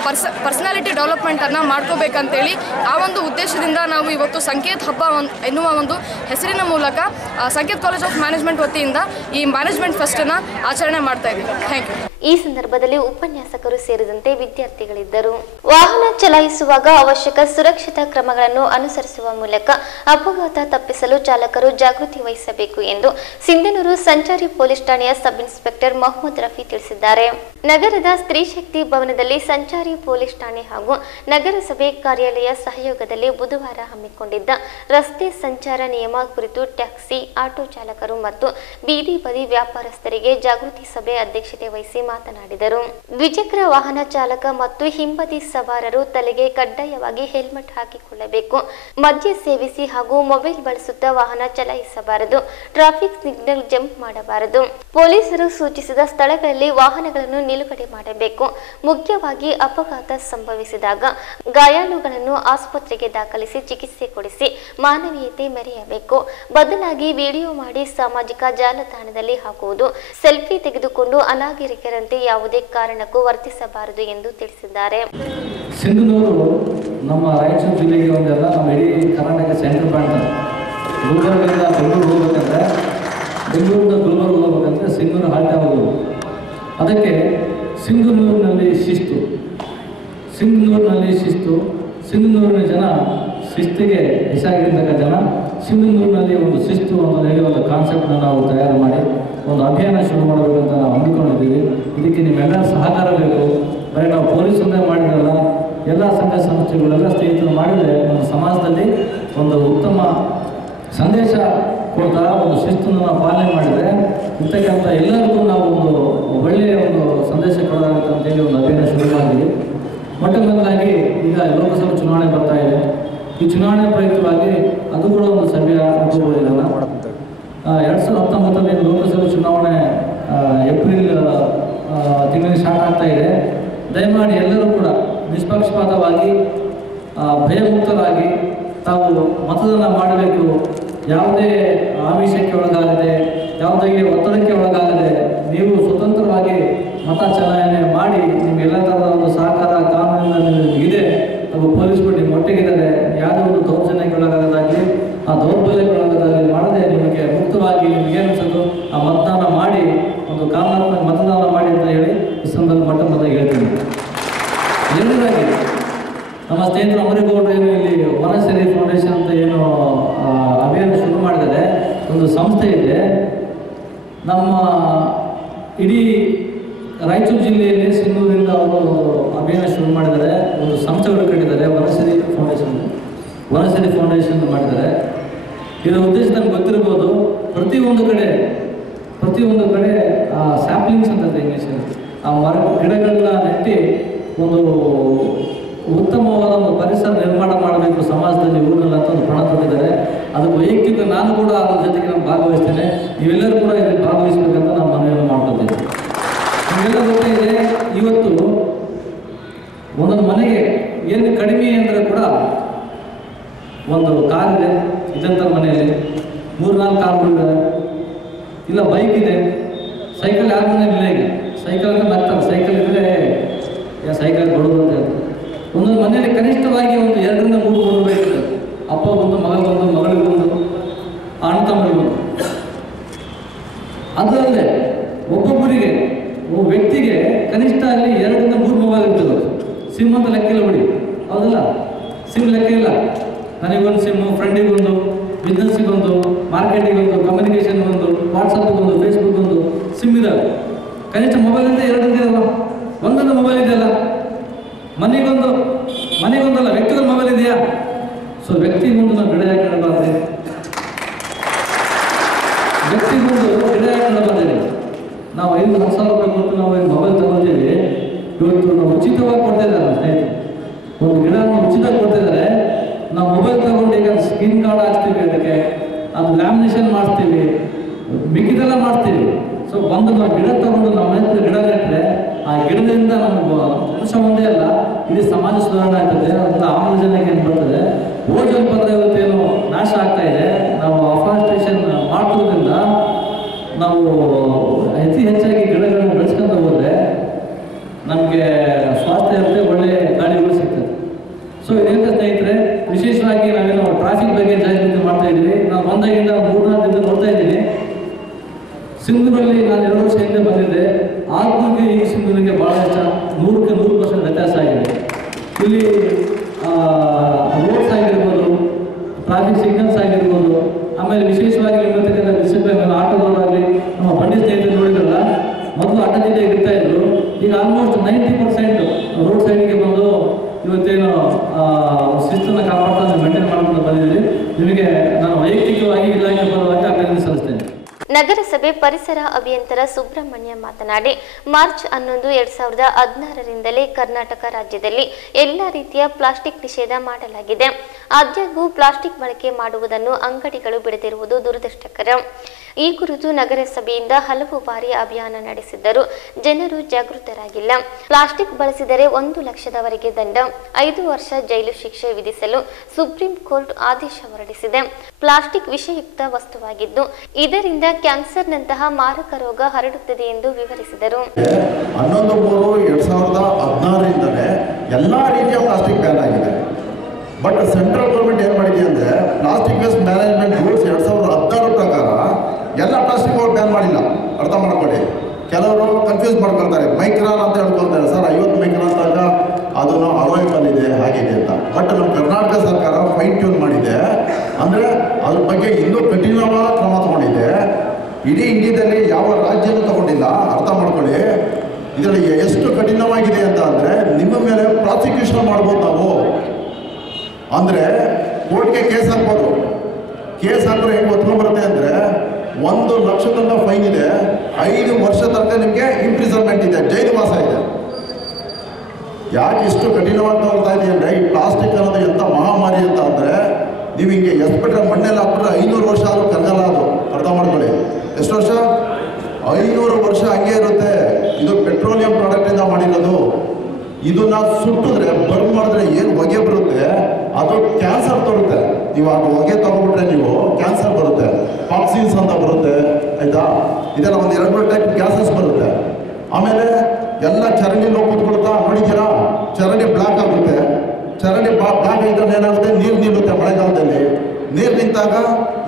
ಪರ್ಸನಾಲಿಟಿ ಡೆವಲಪ್ಮೆಂಟನ್ನು ಮಾಡ್ಕೋಬೇಕಂತೇಳಿ ಆ ಒಂದು ಉದ್ದೇಶದಿಂದ ನಾವು ಇವತ್ತು ಸಂಕೇತ್ ಹಬ್ಬ ಎನ್ನುವ ಒಂದು ಹೆಸರಿನ ಮೂಲಕ ಸಂಕೇತ್ ಕಾಲೇಜ್ ಆಫ್ ಮ್ಯಾನೇಜ್ಮೆಂಟ್ ವತಿಯಿಂದ ಈ ಮ್ಯಾನೇಜ್ಮೆಂಟ್ ಫೆಸ್ಟನ್ನು ಆಚರಣೆ ಮಾಡ್ತಾ ಇದ್ದೀವಿ. Thank you. ಈ ಸಂದರ್ಭದಲ್ಲಿ ಉಪನ್ಯಾಸಕರು ಸೇರಿದಂತೆ ವಿದ್ಯಾರ್ಥಿಗಳಿದ್ದರು. ವಾಹನ ಚಲಾಯಿಸುವಾಗ ಅವಶ್ಯಕ ಸುರಕ್ಷತಾ ಕ್ರಮಗಳನ್ನು ಅನುಸರಿಸುವ ಮೂಲಕ ಅಪಘಾತ ತಪ್ಪಿಸಲು ಚಾಲಕರು ಜಾಗೃತಿ ವಹಿಸಬೇಕು ಎಂದು ಸಿಂಧನೂರು ಸಂಚಾರಿ ಪೊಲೀಸ್ ಠಾಣೆಯ ಸಬ್ ಇನ್ಸ್ಪೆಕ್ಟರ್ ಮೊಹಮ್ಮದ್ ರಫಿ ತಿಳಿಸಿದ್ದಾರೆ. ನಗರದ ಸ್ತ್ರೀ ಶಕ್ತಿ ಭವನದಲ್ಲಿ ಸಂಚಾರಿ ಪೊಲೀಸ್ ಠಾಣೆ ಹಾಗೂ ನಗರಸಭೆ ಕಾರ್ಯಾಲಯ ಸಹಯೋಗದಲ್ಲಿ ಬುಧವಾರ ಹಮ್ಮಿಕೊಂಡಿದ್ದ ರಸ್ತೆ ಸಂಚಾರ ನಿಯಮ ಕುರಿತು ಟ್ಯಾಕ್ಸಿ, ಆಟೋ ಚಾಲಕರು ಮತ್ತು ಬೀದಿ ಬದಿ ವ್ಯಾಪಾರಸ್ಥರಿಗೆ ಜಾಗೃತಿ ಸಭೆ ಅಧ್ಯಕ್ಷತೆ ವಹಿಸಿ ಮಾತನಾಡಿದರು. ದ್ವಿಚಕ್ರ ವಾಹನ ಚಾಲಕ ಮತ್ತು ಹಿಂಬದಿ ಸವಾರರು ತಲೆಗೆ ಕಡ್ಡಾಯವಾಗಿ ಹೆಲ್ಮೆಟ್ ಹಾಕಿಕೊಳ್ಳಬೇಕು. ಮದ್ಯ ಸೇವಿಸಿ ಹಾಗೂ ಮೊಬೈಲ್ ಬಳಸುತ್ತಾ ವಾಹನ ಚಲಾಯಿಸಬಾರದು. ಟ್ರಾಫಿಕ್ ಸಿಗ್ನಲ್ ಜಂಪ್ ಮಾಡಬಾರದು. ಪೊಲೀಸರು ಸೂಚಿಸಿದ ಸ್ಥಳಗಳಲ್ಲಿ ವಾಹನಗಳನ್ನು ನಿಲುಗಡೆ ಮಾಡಬೇಕು. ಮುಖ್ಯವಾಗಿ ಅಪಘಾತ ಸಂಭವಿಸಿದಾಗ ಗಾಯಾಳುಗಳನ್ನು ಆಸ್ಪತ್ರೆಗೆ ದಾಖಲಿಸಿ ಚಿಕಿತ್ಸೆ ಕೊಡಿಸಿ ಮಾನವೀಯತೆ ಮೆರೆಯಬೇಕು. ಬದಲಾಗಿ ವಿಡಿಯೋ ಮಾಡಿ ಸಾಮಾಜಿಕ ಜಾಲತಾಣದಲ್ಲಿ ಹಾಕುವುದು, ಸೆಲ್ಫಿ ತೆಗೆದುಕೊಂಡು ಅನಾಗರಿಕರಂತೆ ಯಾವುದೇ ಕಾರಣಕ್ಕೂ ವರ್ತಿಸಬಾರದು ಎಂದು ತಿಳಿಸಿದ್ದಾರೆ. ಸಿಂಧನೂರು ನಮ್ಮ ರಾಯಚೂರು ಜಿಲ್ಲೆಗೆ ಒಂದೆಲ್ಲ ನಮ್ಮ ಇಡೀ ಕರ್ನಾಟಕ ಸೆಂಟ್ರಲ್ ಪಾಯಿಂಟ್. ಗುಲ್ಬರ್ಗದಿಂದ ಬೆಂಗಳೂರು ಹೋಗ್ಬೇಕಂದ್ರೆ, ಬೆಂಗಳೂರಿಂದ ಗುಲ್ಬರ್ಗ ಹೋಗ್ಬೇಕಂದ್ರೆ ಸಿಂಧನೂರು ಹಾಲ್ಟ್ ಆಗೋದು. ಅದಕ್ಕೆ ಸಿಂಧನೂರಿನಲ್ಲಿ ಶಿಸ್ತು, ಸಿಂಧನೂರಿನ ಜನ ಶಿಸ್ತಿಗೆ ಹೆಸರಾಗಿರ್ತಕ್ಕ ಜನ. ಸಿಂಧನೂರಿನಲ್ಲಿ ಒಂದು ಶಿಸ್ತು ಅಂತ ಹೇಳಿ ಒಂದು ಕಾನ್ಸೆಪ್ಟನ್ನು ನಾವು ತಯಾರು ಮಾಡಿ ಒಂದು ಅಭಿಯಾನ ಶುರು ಮಾಡಬೇಕಂತ ನಾವು ಅಂದುಕೊಂಡಿದ್ದೀವಿ. ಇದಕ್ಕೆ ನಿಮ್ಮೆಲ್ಲರ ಸಹಕಾರ ಬೇಕು. ಬರೀ ನಾವು ಪೊಲೀಸರನ್ನೇ ಮಾಡಿದ್ರಲ್ಲ, ಎಲ್ಲ ಸಂಘ ಸಂಸ್ಥೆಗಳೆಲ್ಲ ಸ್ನೇಹಿತರು ಮಾಡಿದರೆ ನಮ್ಮ ಸಮಾಜದಲ್ಲಿ ಒಂದು ಉತ್ತಮ ಸಂದೇಶ ಕೊಡ್ತಾ ಒಂದು ಶಿಸ್ತನ್ನು ನಾವು ಪಾಲನೆ ಮಾಡಿದರೆ ಇರ್ತಕ್ಕಂಥ ಎಲ್ಲರಿಗೂ ನಾವು ಒಂದು ಒಳ್ಳೆಯ ಒಂದು ಸಂದೇಶ ಕೊಡೋದಾಗುತ್ತೆ ಅಂತೇಳಿ ಒಂದು ಅಭಿಯಾನ ಶುರು ಮಾಡಿದ್ವಿ. ಮೊಟ್ಟ ಮೊದಲಾಗಿ ಈಗ ಲೋಕಸಭಾ ಚುನಾವಣೆ ಬರ್ತಾ ಇದೆ. ಈ ಚುನಾವಣೆ ಪ್ರಯುಕ್ತವಾಗಿ ಅದು ಕೂಡ ಒಂದು ಸಭೆಯ ಅನುಭವವಿಲ್ಲ. 2019 ಲೋಕಸಭಾ ಚುನಾವಣೆ ಏಪ್ರಿಲ್ ತಿಂಗಳಿಗೆ ಸ್ಟಾರ್ಟ್ ಆಗ್ತಾ ಇದೆ. ದಯಮಾಡಿ ಎಲ್ಲರೂ ಕೂಡ ನಿಷ್ಪಕ್ಷಪಾತವಾಗಿ ಭಯಮುಕ್ತರಾಗಿ ತಾವು ಮತದಾನ ಮಾಡಬೇಕು. ಯಾವುದೇ ಆಮಿಷಕ್ಕೆ ಒಳಗಾಗದೆ, ಯಾವುದೇ ಒತ್ತಡಕ್ಕೆ ಒಳಗಾಗದೆ ನೀವು ಸ್ವತಂತ್ರವಾಗಿ ಮತ ಚಲಾವಣೆ ಮಾಡಿ ನಿಮಗೆಲ್ಲ ಥರದ ಒಂದು ಸಹಕಾರ ಕಾನೂನಿನ ಇದೆ. ಹಾಗೂ ಪೊಲೀಸ್ಗಳು ನಿಮ್ಮ ಒಟ್ಟಿಗಿದ್ದಾರೆ. ಯಾವುದೇ ಒಂದು ದೌರ್ಜನ್ಯಕ್ಕೊಳಗಾಗೋದಾಗಲಿ, ಆ ದೌರ್ಬಲ್ಯಕ್ಕೊಳಗಾಗೋದಾಗಲಿ ಮಾಡದೆ ನಿಮಗೆ ಮುಕ್ತವಾಗಿ ನಿಮಗೇನು ಅನ್ಸೋದು ಆ ಮತದಾನ ಮಾಡಿ ಒಂದು ಕಾನೂನಾತ್ಮಕ ಮತದಾನ ಮಾಡಿ ಅಂತ ಹೇಳಿ ಈ ಸಂದರ್ಭ ಮೊದಲಾಗಿ ಹೇಳ್ತೀನಿ. ಎರಡನೇದಾಗಿ ನಮ್ಮ ಸ್ನೇಹಿತರು ಅಮರೇಗೌಡರು ಏನು ಇಲ್ಲಿ ವನಶ್ರೀ ಫೌಂಡೇಶನ್ ಅಂತ ಏನು ಅಭಿಯಾನ ಶುರು ಮಾಡಿದ್ದಾರೆ. ಒಂದು ಸಂಸ್ಥೆ ಇದೆ, ನಮ್ಮ ಇಡೀ ರಾಯಚೂರು ಜಿಲ್ಲೆಯಲ್ಲಿ ಸಿಂಧೂರಿಂದ ಅವರು ಒಂದು ಅಭಿಯಾನ ಶುರು ಮಾಡಿದ್ದಾರೆ. ಒಂದು ಸಂಸ್ಥೆಗಳು ಕಟ್ಟಿದ್ದಾರೆ, ವನಶ್ರೀ ಫೌಂಡೇಶನ್ ಮಾಡಿದ್ದಾರೆ. ಇದರ ಉದ್ದೇಶ ನಮ್ಗೆ ಗೊತ್ತಿರ್ಬೋದು. ಪ್ರತಿಯೊಂದು ಕಡೆ ಸ್ಯಾಪ್ಲಿಂಗ್ಸ್ ಅಂತ ಇಂಗ್ಲೀಷಲ್ಲಿ ಆ ಗಿಡಗಳನ್ನ ನೆಟ್ಟಿ ಒಂದು ಉತ್ತಮವಾದ ಒಂದು ಪರಿಸರ ನಿರ್ಮಾಣ ಮಾಡಬೇಕು ಸಮಾಜದಲ್ಲಿ, ಊರಿನಲ್ಲಿ ಅಂತ ಒಂದು ಪಣ ತೊಟ್ಟಿದ್ದಾರೆ. ಅದಕ್ಕೆ ವೈಯಕ್ತಿಕ ನಾನು ಕೂಡ ಅದ್ರ ಜೊತೆಗೆ ನಾನು ಭಾಗವಹಿಸ್ತೇನೆ. ನೀವೆಲ್ಲರೂ ಕೂಡ ಇದರಲ್ಲಿ ಭಾಗವಹಿಸಬೇಕಂತ ನಾನು ಮನವಿಯನ್ನು ಮಾಡ್ಕೊಳ್ತೇನೆ. ನಿಮಗೆಲ್ಲ ಗೊತ್ತಿದೆ, ಇವತ್ತು ಒಂದೊಂದು ಮನೆಗೆ ಏನು ಕಡಿಮೆ ಅಂದರೆ ಕೂಡ ಒಂದು ಕಾರ್ ಇದೆ, ಇದಂಥ ಮನೆಯಲ್ಲಿ 3-4 ಕಾರುಗಳಿದೆ, ಇಲ್ಲ ಬೈಕ್ ಇದೆ, ಸೈಕಲ್ ಯಾರ ಮನೇಲಿ ಇಲ್ಲ. ಈಗ ಸೈಕಲ್ ಅಂದರೆ ಬರ್ತಾರೆ, ಸೈಕಲ್ ಇದ್ದರೆ ಸೈಕಲ್ ಕೊಡೋದು ಅಂತ ಹೇಳ್ತಾರೆ. ಒಂದೊಂದು ಮನೆಯಲ್ಲಿ ಕನಿಷ್ಠವಾಗಿ ಒಂದು 2-3 ಕೊಡಬೇಕು. ಅಪ್ಪ ಬಂದು, ಮಗಳಿಗೊಂದು, ಅಣ್ಣ ತಮ್ಮರಿಗೊಂದು. ಅದರಲ್ಲೇ ಒಬ್ಬೊಬ್ಬರಿಗೆ, ಒಬ್ಬ ವ್ಯಕ್ತಿಗೆ ಕನಿಷ್ಠ ಅಲ್ಲಿ 2-3 ಮೊಬೈಲ್ ಇರ್ತದೆ. ಸಿಮ್ ಅಂತ ಲೆಕ್ಕ ಇಲ್ಲ ಬಿಡಿ, ಹೌದಲ್ಲ? ಸಿಮ್ ಲೆಕ್ಕ ಇಲ್ಲ. ನನಗೊಂದು ಸಿಮ್ಮು, ಫ್ರೆಂಡಿಗೊಂದು, ಬಿಸ್ನೆಸ್ಸಿಗೊಂದು, ಮಾರ್ಕೆಟಿಗೊಂದು, ಕಮ್ಯುನಿಕೇಷನ್ಗೊಂದು, ವಾಟ್ಸಪ್ಗೊಂದು, ಫೇಸ್ಬುಕ್ಗೊಂದು ಸಿಮ್ ಇದ್ದಾವೆ. ಕನಿಷ್ಠ ಮೊಬೈಲ್ ಅಂತ 2 ಇದೆಯಲ್ಲ, ಒಂದೊಂದು ಮೊಬೈಲ್ ಇದೆಯಲ್ಲ. ಮನೆಗೊಂದಲ್ಲ, ವ್ಯಕ್ತಿಗೊಂದು ಮೊಬೈಲ್ ಇದೆಯಾ? ಸೊ ವ್ಯಕ್ತಿಗೊಂದು ನಾವು ಗಿಡ ಯಾಕೆ ನೆಡಬಾರ್ದು? ವ್ಯಕ್ತಿಗೊಂದು ಗಿಡ ಯಾಕೆ ನೆಡಬಾರ್ದು? ನಾವು 5,000 ರೂಪಾಯಿ ಕೊಟ್ಟು ನಾವು ಮೊಬೈಲ್ ತಗೊಳ್ತೀವಿ. ಇವತ್ತು ನಾವು ಉಚಿತವಾಗಿ ಕೊಡ್ತಾ ಇದ್ದಾರೆ ನಮ್ಮ ಸ್ನೇಹಿತರು. ಒಂದು ಗಿಡ ಉಚಿತವಾಗಿ ಕೊಡ್ತಿದ್ದಾರೆ. ನಾವು ಮೊಬೈಲ್ ತಗೊಂಡು ಈಗ ಸ್ಕ್ರೀನ್ ಕಾರ್ಡ್ ಹಾಕ್ತೀವಿ, ಅದಕ್ಕೆ ಅದು ಲ್ಯಾಮಿನೇಷನ್ ಮಾಡಿಸ್ತೀವಿ, ಮಿಕ್ಕಿದೆಲ್ಲ ಮಾಡ್ತೀವಿ. ಸೊ ಬಂದು ನಾವು ಗಿಡ ತಗೊಂಡು ನಮ್ಮ ಮನೆ ಗಿಡ ನೆಟ್ಟರೆ ಆ ಗಿಡದಿಂದ ನಮಗೆ ಅಂಶ ಒಂದೇ ಅಲ್ಲ, ಇಡೀ ಸಮಾಜ ಸುಧಾರಣೆ ಆಗ್ತದೆ. ಅದರಿಂದ ಆಮ್ಲಜನಕ ಏನು ಬರ್ತದೆ, ಓಜೋನ್ ಪದರ ಇವತ್ತೇನು ನಾಶ ಆಗ್ತಾ ಇದೆ. ನಾವು ಅಫಾರೆಸ್ಟೇಷನ್ ಮಾಡೋದ್ರಿಂದ ನಾವು ಹೆಚ್ಚಾಗಿ ಗಿಡಗಳನ್ನು ಬೆಳೆಸ್ಕೊಂಡು ಹೋದರೆ ನಮಗೆ ಸ್ವಾಸ್ಥ್ಯ ಇರುತ್ತೆ, ಒಳ್ಳೆಯ ಗಾಳಿಗಳು ಸಿಗ್ತದೆ. ಸೊ ಇದರಿಂದ ಸ್ನೇಹಿತರೆ, ವಿಶೇಷವಾಗಿ ನಾವೇನು ಟ್ರಾಫಿಕ್ ಬಗ್ಗೆ ಜಾಗೃತಿ ಮಾಡ್ತಾ ಇದ್ದೀವಿ. ನಾವು ಬಂದಾಗಿಂದ 3-4 ದಿನ ನೋಡ್ತಾ ಇದ್ದೀನಿ. ಸಿಂಧೂರಲ್ಲಿ ನಾನು 2 ವರ್ಷ ಹಿಂದೆ ಬಂದಿದ್ದೆ. ಆರ್ಗೂರಿಗೆ ಈ ಸಿಂಧೂರಿಗೆ ಭಾಳ ಇಷ್ಟ, 100% ವ್ಯತ್ಯಾಸ ಆಗಿದೆ. ಇಲ್ಲಿ ರೋಡ್ಸ್ ಆಗಿರ್ಬೋದು, ಟ್ರಾಫಿಕ್ ಸಿಗ್ನಲ್ಸ್ ಆಗಿರ್ಬೋದು, ಆಮೇಲೆ ವಿಶೇಷವಾಗಿ ಇರತಕ್ಕಂಥ ಡಿಸಿಪ್ಲಿನ್ ಆಟೋದವರಾಗಲಿ, ನಮ್ಮ ಬಂಡಿ ಸ್ನೇಹಿತರು ನೋಡಿದ್ರಲ್ಲ, ಮೊದಲು ಅಡ್ಡದಿಡ್ಡೆ ಇರ್ತಾ ಇದ್ರು. ಈಗ ಆಲ್ಮೋಸ್ಟ್ 90% ರೋಡ್ ಸೈಡಿಗೆ ಬಂದು ಇವತ್ತೇನು ಶಿಸ್ತನ್ನು ಕಾಪಾಡ್ತಾ ಮೇಂಟೈನ್ ಮಾಡ್ಕೊಂಡು ಬಂದಿದ್ದೀವಿ. ನಿಮಗೆ ನಾನು ವೈಯಕ್ತಿಕವಾಗಿ ಇಲಾಖೆ ಪರವಾಗಿ ಅಭಿನಂದನೆ ಸಲ್ಲಿಸ್ತೇನೆ. ನಗರಸಭೆ ಪರಿಸರ ಅಭಿಯಂತರ ಸುಬ್ರಹ್ಮಣ್ಯ ಮಾತನಾಡಿ, ಮಾರ್ಚ್ 11, 2016ರಿಂದಲೇ ಕರ್ನಾಟಕ ರಾಜ್ಯದಲ್ಲಿ ಎಲ್ಲ ರೀತಿಯ ಪ್ಲಾಸ್ಟಿಕ್ ನಿಷೇಧ ಮಾಡಲಾಗಿದೆ. ಆದಾಗ್ಯೂ ಪ್ಲಾಸ್ಟಿಕ್ ಬಳಕೆ ಮಾಡುವುದನ್ನು ಅಂಗಡಿಗಳು ಬಿಡದಿರುವುದು ದುರದೃಷ್ಟಕರ. ಈ ಕುರಿತು ನಗರಸಭೆಯಿಂದ ಹಲವು ಬಾರಿ ಅಭಿಯಾನ ನಡೆಸಿದ್ದರೂ ಜನರು ಜಾಗೃತರಾಗಿಲ್ಲ. ಪ್ಲಾಸ್ಟಿಕ್ ಬಳಸಿದರೆ 1 ಲಕ್ಷದವರೆಗೆ ದಂಡ, 5 ವರ್ಷ ಜೈಲು ಶಿಕ್ಷೆ ವಿಧಿಸಲು ಸುಪ್ರೀಂ ಕೋರ್ಟ್ ಆದೇಶ ಹೊರಡಿಸಿದೆ. ಪ್ಲಾಸ್ಟಿಕ್ ವಿಷಯುಕ್ತ ವಸ್ತುವಾಗಿದ್ದು ಇದರಿಂದ ಕ್ಯಾನ್ಸರ್ನಂತಹ ಮಾರಕ ರೋಗ ಹರಡುತ್ತದೆ ಎಂದು ವಿವರಿಸಿದರು. 11/3/2016ರಿಂದಲೇ ಎಲ್ಲ ರೀತಿಯ ಪ್ಲಾಸ್ಟಿಕ್ ಬ್ಯಾನ್ ಆಗಿದೆ. ಬಟ್ ಸೆಂಟ್ರಲ್ ಗೌರ್ಮೆಂಟ್ ಏನು ಮಾಡಿದೆ ಅಂದರೆ, ಪ್ಲಾಸ್ಟಿಕ್ ವೇಸ್ಟ್ ಮ್ಯಾನೇಜ್ಮೆಂಟ್ ರೂಲ್ಸ್ 2016 ಪ್ರಕಾರ ಎಲ್ಲ ಪ್ಲಾಸ್ಟಿಕ್ ಬ್ಯಾನ್ ಮಾಡಿಲ್ಲ. ಅರ್ಥ ಮಾಡ್ಕೊಳ್ಳಿ. ಕೆಲವರು ಕನ್ಫ್ಯೂಸ್ ಮಾಡ್ಕೊಳ್ತಾರೆ, ಮೈಕ್ರಾನ್ ಅಂತ ಹೇಳ್ಕೊಳ್ತಾರೆ. ಸರ್ 50 ಮೈಕ್ರಾನ್ ತನಕ ಅದು ಅಲೋಯಬಲ್ ಇದೆ, ಹಾಗಿದೆ ಅಂತ. ಬಟ್ ನಮ್ಮ ಕರ್ನಾಟಕ ಸರ್ಕಾರ ಫೈನ್ ಟ್ಯೂನ್ ಮಾಡಿದೆ. ಅಂದರೆ ಅದ್ರ ಬಗ್ಗೆ ಇನ್ನೂ ಕಠಿಣವಾದ ಕ್ರಮ ತಗೊಂಡಿದೆ. ಇಡೀ ಇಂಡಿಯಾದಲ್ಲಿ ಯಾವ ರಾಜ್ಯನೂ ತಗೊಂಡಿಲ್ಲ. ಅರ್ಥ ಮಾಡ್ಕೊಳ್ಳಿ. ಇದರಲ್ಲಿ ಎಷ್ಟು ಕಠಿಣವಾಗಿದೆ ಅಂತ ಅಂದರೆ, ನಿಮ್ಮ ಮೇಲೆ ಪ್ರಾಸಿಕ್ಯೂಷನ್ ಮಾಡ್ಬೋದು ನಾವು. ಅಂದರೆ ಕೋರ್ಟ್ಗೆ ಕೇಸ್ ಹಾಕ್ಬೋದು. ಕೇಸ್ ಹಾಕಿದ್ರೆ ಹೆಂಗೆ ಒತ್ಕೊಂಡ್ಬರುತ್ತೆ ಅಂದರೆ, 1 ಲಕ್ಷ ತನಕ ಫೈನ್ ಇದೆ, 5 ವರ್ಷ ತನಕ ನಿಮಗೆ ಇಂಪ್ರಿಸನ್ಮೆಂಟ್ ಇದೆ, ಜೈಲು ವಾಸ ಇದೆ. ಯಾಕೆ ಇಷ್ಟು ಕಠಿಣವಾಗಿ ತಗೊಳ್ತಾ ಇದೆ ಅಂದರೆ, ಈ ಪ್ಲಾಸ್ಟಿಕ್ ಅನ್ನೋದು ಎಂಥ ಮಹಾಮಾರಿ ಅಂತ ಅಂದರೆ, ನೀವು ಹಿಂಗೆ ಎಸ್ಬಿಟ್ರೆ ಮಣ್ಣೆಲ್ಲ ಹಾಕ್ಬಿಟ್ರೆ 500 ವರ್ಷ ಆದರೂ ಕರಗಲ್ಲ ಅದು. ಅರ್ಥ ಮಾಡ್ಕೊಳ್ಳಿ. ಎಷ್ಟು ವರ್ಷ? 500 ವರ್ಷ ಹಂಗೆ ಇರುತ್ತೆ. ಇದು ಪೆಟ್ರೋಲಿಯಂ ಪ್ರಾಡಕ್ಟಿಂದ ಮಾಡಿರೋದು. ಇದನ್ನ ಸುಟ್ಟಿದ್ರೆ, ಬರ್ನ್ ಮಾಡಿದ್ರೆ ಏನು ಹೊಗೆ ಬರುತ್ತೆ, ಅದು ಕ್ಯಾನ್ಸರ್ ತರುತ್ತೆ. ನೀವು ಆ ಹೊಗೆ ತಗೊಂಡ್ಬಿಟ್ರೆ ನೀವು ಕ್ಯಾನ್ಸರ್ ಬರುತ್ತೆ. ಪಾಕ್ಸಿನ್ಸ್ ಅಂತ ಬರುತ್ತೆ, ಆಯಿತಾ? ಇದೆಲ್ಲ ಒಂದು 2-3 ಟೈಪ್ ಕ್ಯಾನ್ಸರ್ಸ್ ಬರುತ್ತೆ. ಆಮೇಲೆ ಎಲ್ಲ ಚರಂಡಿ ನೋವು ಕೂತ್ಕೊಳ್ತಾ ನೋಡಿದ್ದೀರಾ? ಚರಂಡಿ ಬ್ಲಾಕ್ ಆಗುತ್ತೆ. ಚರಂಡಿ ಬ್ಲಾಕ್ ಆಗಿದ್ರೆ ಏನಾಗುತ್ತೆ, ನೀರು ನಿಲ್ಲುತ್ತೆ. ಮಳೆಗಾಲದಲ್ಲಿ ನೀರು ನಿಂತಾಗ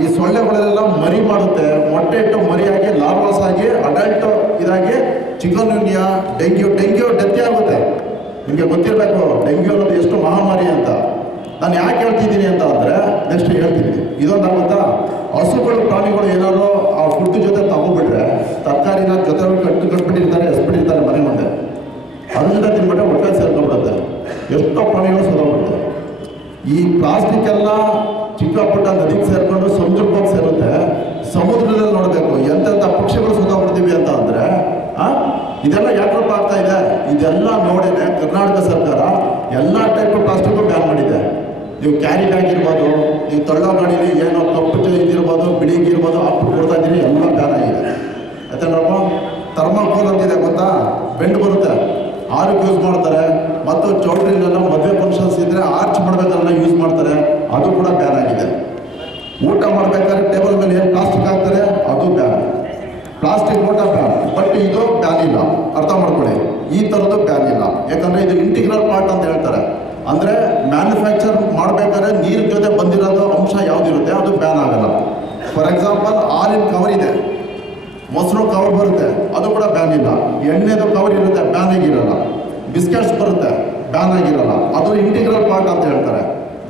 ಈ ಸೊಳ್ಳೆಗಳೆಲ್ಲ ಮರಿ ಮಾಡುತ್ತೆ. ಮೊಟ್ಟೆ ಇಟ್ಟು ಮರಿಯಾಗಿ ಲಾರ್ವಾಸ್ ಆಗಿ ಅಡಲ್ಟ್ ಇದಾಗಿ ಚಿಕನ್ಗುನ್ಯಾ, ಡೆಂಗ್ಯೂ ಡೆತ್ ಆಗುತ್ತೆ. ನಿಮಗೆ ಗೊತ್ತಿರಬೇಕು ಡೆಂಗ್ಯೂ ಅನ್ನೋದು ಎಷ್ಟು ಮಹಾಮಾರಿ ಅಂತ. ನಾನು ಯಾಕೆ ಹೇಳ್ತಿದ್ದೀನಿ ಅಂತ ಅಂದರೆ, ನೆಕ್ಸ್ಟ್ ಹೇಳ್ತೀನಿ. ಇದೊಂದು ಆಗುತ್ತಾ, ಹಸುಗಳು ಪ್ರಾಣಿಗಳು ಏನಾದ್ರು ಆ ಫುಡ್ ಜೊತೆ ತಗೊಂಡ್ಬಿಟ್ರೆ, ತರಕಾರಿನ ಜೊತೆ ಕಟ್ಬಿಟ್ಟಿರ್ತಾರೆ, ಎಸ್ಬಿಟ್ಟಿರ್ತಾರೆ ಮನೆ ಮುಂದೆ, ಅದರಿಂದ ತಿನ್ಬಿಟ್ರೆ ಹೊಟ್ಟೆ ಸೇರ್ಕೊಂಡ್ಬಿಡುತ್ತೆ. ಎಷ್ಟೋ ಪ್ರಾಣಿಗಳು ಸೋದೋಗ್ಬಿಡುತ್ತೆ. ಈ ಪ್ಲಾಸ್ಟಿಕ್ ಎಲ್ಲ ಚಿಕ್ಕ ಪುಟ್ಟ ನದಿಗೆ ಸೇರ್ಕೊಂಡು ಸಮುದ್ರಕ್ಕೆ ಹೋಗಿ ಸೇರುತ್ತೆ. ಸಮುದ್ರದಲ್ಲಿ ನೋಡಬೇಕು ಎಂತೆಂಥ ಪಕ್ಷಿಗಳು ಸೋದೋಗ್ಬಿಡ್ತೀವಿ ಅಂತ ಅಂದರೆ, ಇದೆಲ್ಲ ಯಾಕಪ್ಪ ಆಗ್ತಾ ಇದೆ? ಇದೆಲ್ಲ ನೋಡಿದ್ರೆ ಕರ್ನಾಟಕ ಸರ್ಕಾರ ಎಲ್ಲ ಟೈಪ್ ಪ್ಲಾಸ್ಟಿಕ್ ಬ್ಯಾನ್ ಮಾಡಿದೆ. ನೀವು ಕ್ಯಾರಿ ಬ್ಯಾಗ್ ಇರ್ಬೋದು, ನೀವು ತಳ್ಳೋ ಗಾಡೀಲಿ ಏನೋ ಕಪ್ಪು ಇದಿರ್ಬೋದು ಬಿಳಿಂಗ್ ಇರ್ಬೋದು ಹಾಕ್ಬಿಟ್ಟು ಕೊಡ್ತಾ ಇದ್ದೀನಿ, ಎಲ್ಲ ಬ್ಯಾನ್ ಆಗಿದೆ ಆಯ್ತೇನಪ್ಪ. ಥರ್ಮಾಕೋಲ್ ಅಂತಿದೆ ಗೊತ್ತಾ, ಬೆಂಡ್ ಬರುತ್ತೆ, ಆರ್ಕ್ ಯೂಸ್ ಮಾಡ್ತಾರೆ. ಮತ್ತು ಚೌಟ್ರಿಲೆಲ್ಲ ಮದುವೆ ಫಂಕ್ಷನ್ಸ್ ಇದ್ದರೆ ಆರ್ಚ್ ಮಾಡಬೇಕಾದ್ರೆ ಯೂಸ್ ಮಾಡ್ತಾರೆ, ಅದು ಕೂಡ ಬ್ಯಾನ್ ಆಗಿದೆ. ಊಟ ಮಾಡಬೇಕಾದ್ರೆ ಟೇಬಲ್ ಮೇಲೆ ಏನು ಪ್ಲಾಸ್ಟಿಕ್ ಹಾಕ್ತಾರೆ ಅದು ಬ್ಯಾನ್. ಪ್ಲಾಸ್ಟಿಕ್ ಊಟ ಬ್ಯಾನ್, ಬಟ್ ಇದು ಬ್ಯಾನ್ ಇಲ್ಲ, ಅರ್ಥ ಮಾಡ್ಕೊಳ್ಳಿ. ಈ ಥರದ್ದು ಬ್ಯಾನ್ ಇಲ್ಲ, ಯಾಕಂದರೆ ಇದು ಇಂಟಿಗ್ರಲ್ ಪಾರ್ಟ್ ಅಂತ ಹೇಳ್ತಾರೆ. ಅಂದರೆ ಮ್ಯಾನುಫ್ಯಾಕ್ಚರ್ ಮಾಡಬೇಕಾದ್ರೆ ನೀರು ಜೊತೆ ಬಂದಿರೋದು ಅಂಶ ಯಾವುದಿರುತ್ತೆ ಅದು ಬ್ಯಾನ್ ಆಗಲ್ಲ. ಫಾರ್ ಎಕ್ಸಾಂಪಲ್ ಹಾಲಿನ ಕವರ್ ಇದೆ, ಮೊಸರು ಕವರ್ ಬರುತ್ತೆ, ಅದು ಕೂಡ ಬ್ಯಾನ್ ಇಲ್ಲ. ಎಣ್ಣೆದು ಕವರ್ ಇರುತ್ತೆ, ಬ್ಯಾನ್ ಆಗಿರಲ್ಲ. ಬಿಸ್ಕೆಟ್ಸ್ ಬರುತ್ತೆ, ಬ್ಯಾನ್ ಆಗಿರಲ್ಲ, ಅದು ಇಂಟಿಗ್ರಲ್ ಪಾರ್ಟ್ ಅಂತ ಹೇಳ್ತಾರೆ.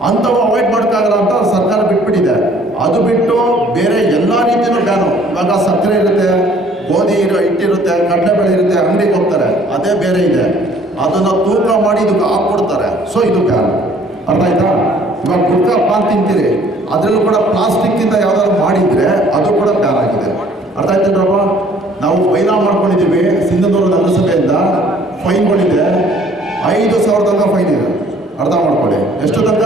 ಅಂಥವು ಅವಾಯ್ಡ್ ಮಾಡೋಕ್ಕಾಗಲ್ಲ ಅಂತ ಸರ್ಕಾರ ಬಿಟ್ಬಿಟ್ಟಿದೆ. ಅದು ಬಿಟ್ಟು ಬೇರೆ ಎಲ್ಲ ರೀತಿಯೂ ಬ್ಯಾನು. ಇವಾಗ ಸಕ್ಕರೆ ಇರುತ್ತೆ, ಗೋಧಿ ಹಿಟ್ಟಿರುತ್ತೆ, ಕಡಲೆಬೇಳೆ ಇರುತ್ತೆ, ಅಂಗಡಿಗೆ ಹೋಗ್ತಾರೆ, ಅದೇ ಬೇರೆ ಇದೆ, ಅದನ್ನು ತೂಕ ಮಾಡಿ ಇದಕ್ಕೆ ಹಾಕ್ಕೊಡ್ತಾರೆ. ಸೊ ಇದು ಬ್ಯಾನ್, ಅರ್ಥ ಆಯ್ತಾ? ಇವಾಗ ಗುಟ್ಕಾ ಪಾನ್ ತಿಂತೀರಿ, ಅದರಲ್ಲೂ ಕೂಡ ಪ್ಲಾಸ್ಟಿಕ್ಕಿಂದ ಯಾವ್ದಾದ್ರು ಮಾಡಿದರೆ ಅದು ಕೂಡ ಬ್ಯಾನ್ ಆಗಿದೆ, ಅರ್ಥ ಆಯ್ತೇನ್ರಪ್ಪ? ನಾವು ಫೈನಾ ಮಾಡ್ಕೊಂಡಿದ್ದೀವಿ ಸಿಂಧನೂರು ನಗರಸಭೆಯಿಂದ, ಫೈನ್ಗಳಿದೆ 5,000 ತನಕ ಫೈನ್ ಇದೆ, ಅರ್ಥ ಮಾಡ್ಕೊಳ್ಳಿ. ಎಷ್ಟು ತನಕ?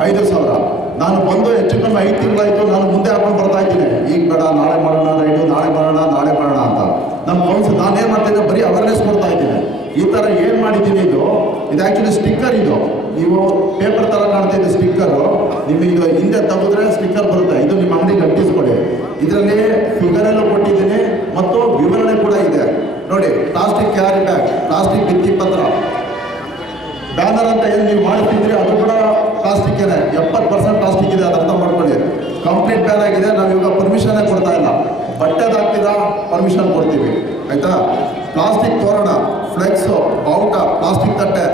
5,000. ನಾನು ಬಂದು ಹೆಚ್ಚು ಕಮ್ಮಿ 5 ತಿಂಗಳಾಯಿತು, ನಾನು ಮುಂದೆ ಹಾಕೊಂಡು ಬರ್ತಾ ಇದ್ದೀನಿ, ಈಗ ಬೇಡ ನಾಳೆ ಮಾಡೋಣ ರೈಟು, ನಾಳೆ ಮಾಡೋಣ ಅಂತ. ನಮ್ಮ ಕೌನ್ಸಿಲ್ ನಾನೇನು ಮಾಡ್ತೀನಿ, ಬರೀ ಅವೇರ್ನೆಸ್ ಕೊಡ್ತಾ ಇದ್ದೀನಿ. ಈ ಥರ ಏನು ಮಾಡಿದ್ದೀನಿ, ಇದು ಆ್ಯಕ್ಚುಲಿ ಸ್ಟಿಕ್ಕರ್, ಇದು ನೀವು ಪೇಪರ್ ಥರ ಕಾಣ್ತಾ ಇದೆ ಸ್ಟಿಕ್ಕರು, ನಿಮಗೆ ಇದು ಹಿಂದೆ ತೆಗೆದ್ರೆ ಸ್ಟಿಕ್ಕರ್ ಬರುತ್ತೆ, ಇದು ನಿಮ್ಮ ಅಂಗಡಿಗೆ ಅಂಟಿಸ್ಕೊಡಿ. ಇದರಲ್ಲಿ ಫಿಗರೆಲ್ಲ ಕೊಟ್ಟಿದ್ದೀನಿ ಮತ್ತು ವಿವರಣೆ ಕೂಡ ಇದೆ ನೋಡಿ. ಪ್ಲಾಸ್ಟಿಕ್ ಕ್ಯಾರಿ ಬ್ಯಾಗ್, ಪ್ಲಾಸ್ಟಿಕ್ ಭಿತ್ತಿ ಪತ್ರ, ಬ್ಯಾನರ್ ಅಂತ ಏನು ನೀವು ಮಾಡ್ತಿದ್ರಿ ಅದು ಕೂಡ ಪ್ಲಾಸ್ಟಿಕ್ಕೇನೆ, 70% ಪ್ಲಾಸ್ಟಿಕ್ ಇದೆ, ಅದು ಅರ್ಥ ಮಾಡ್ಕೊಳ್ಳಿ. ಕಂಪ್ಲೀಟ್ ಬ್ಯಾನ್ ಆಗಿದೆ. ನಾವು ಇವಾಗ ಪರ್ಮಿಷನ್ನೇ ಕೊಡ್ತಾ ಇಲ್ಲ, ಬಟ್ಟೆದಾಗ್ತೀರಾ ಪರ್ಮಿಷನ್ ಕೊಡ್ತೀವಿ, ಆಯಿತಾ? ಪ್ಲಾಸ್ಟಿಕ್ ತೋರಣ, ಫ್ಲೆಕ್ಸು, ಬಾವುಟ, ಪ್ಲಾಸ್ಟಿಕ್ ತಟ್ಟೆ.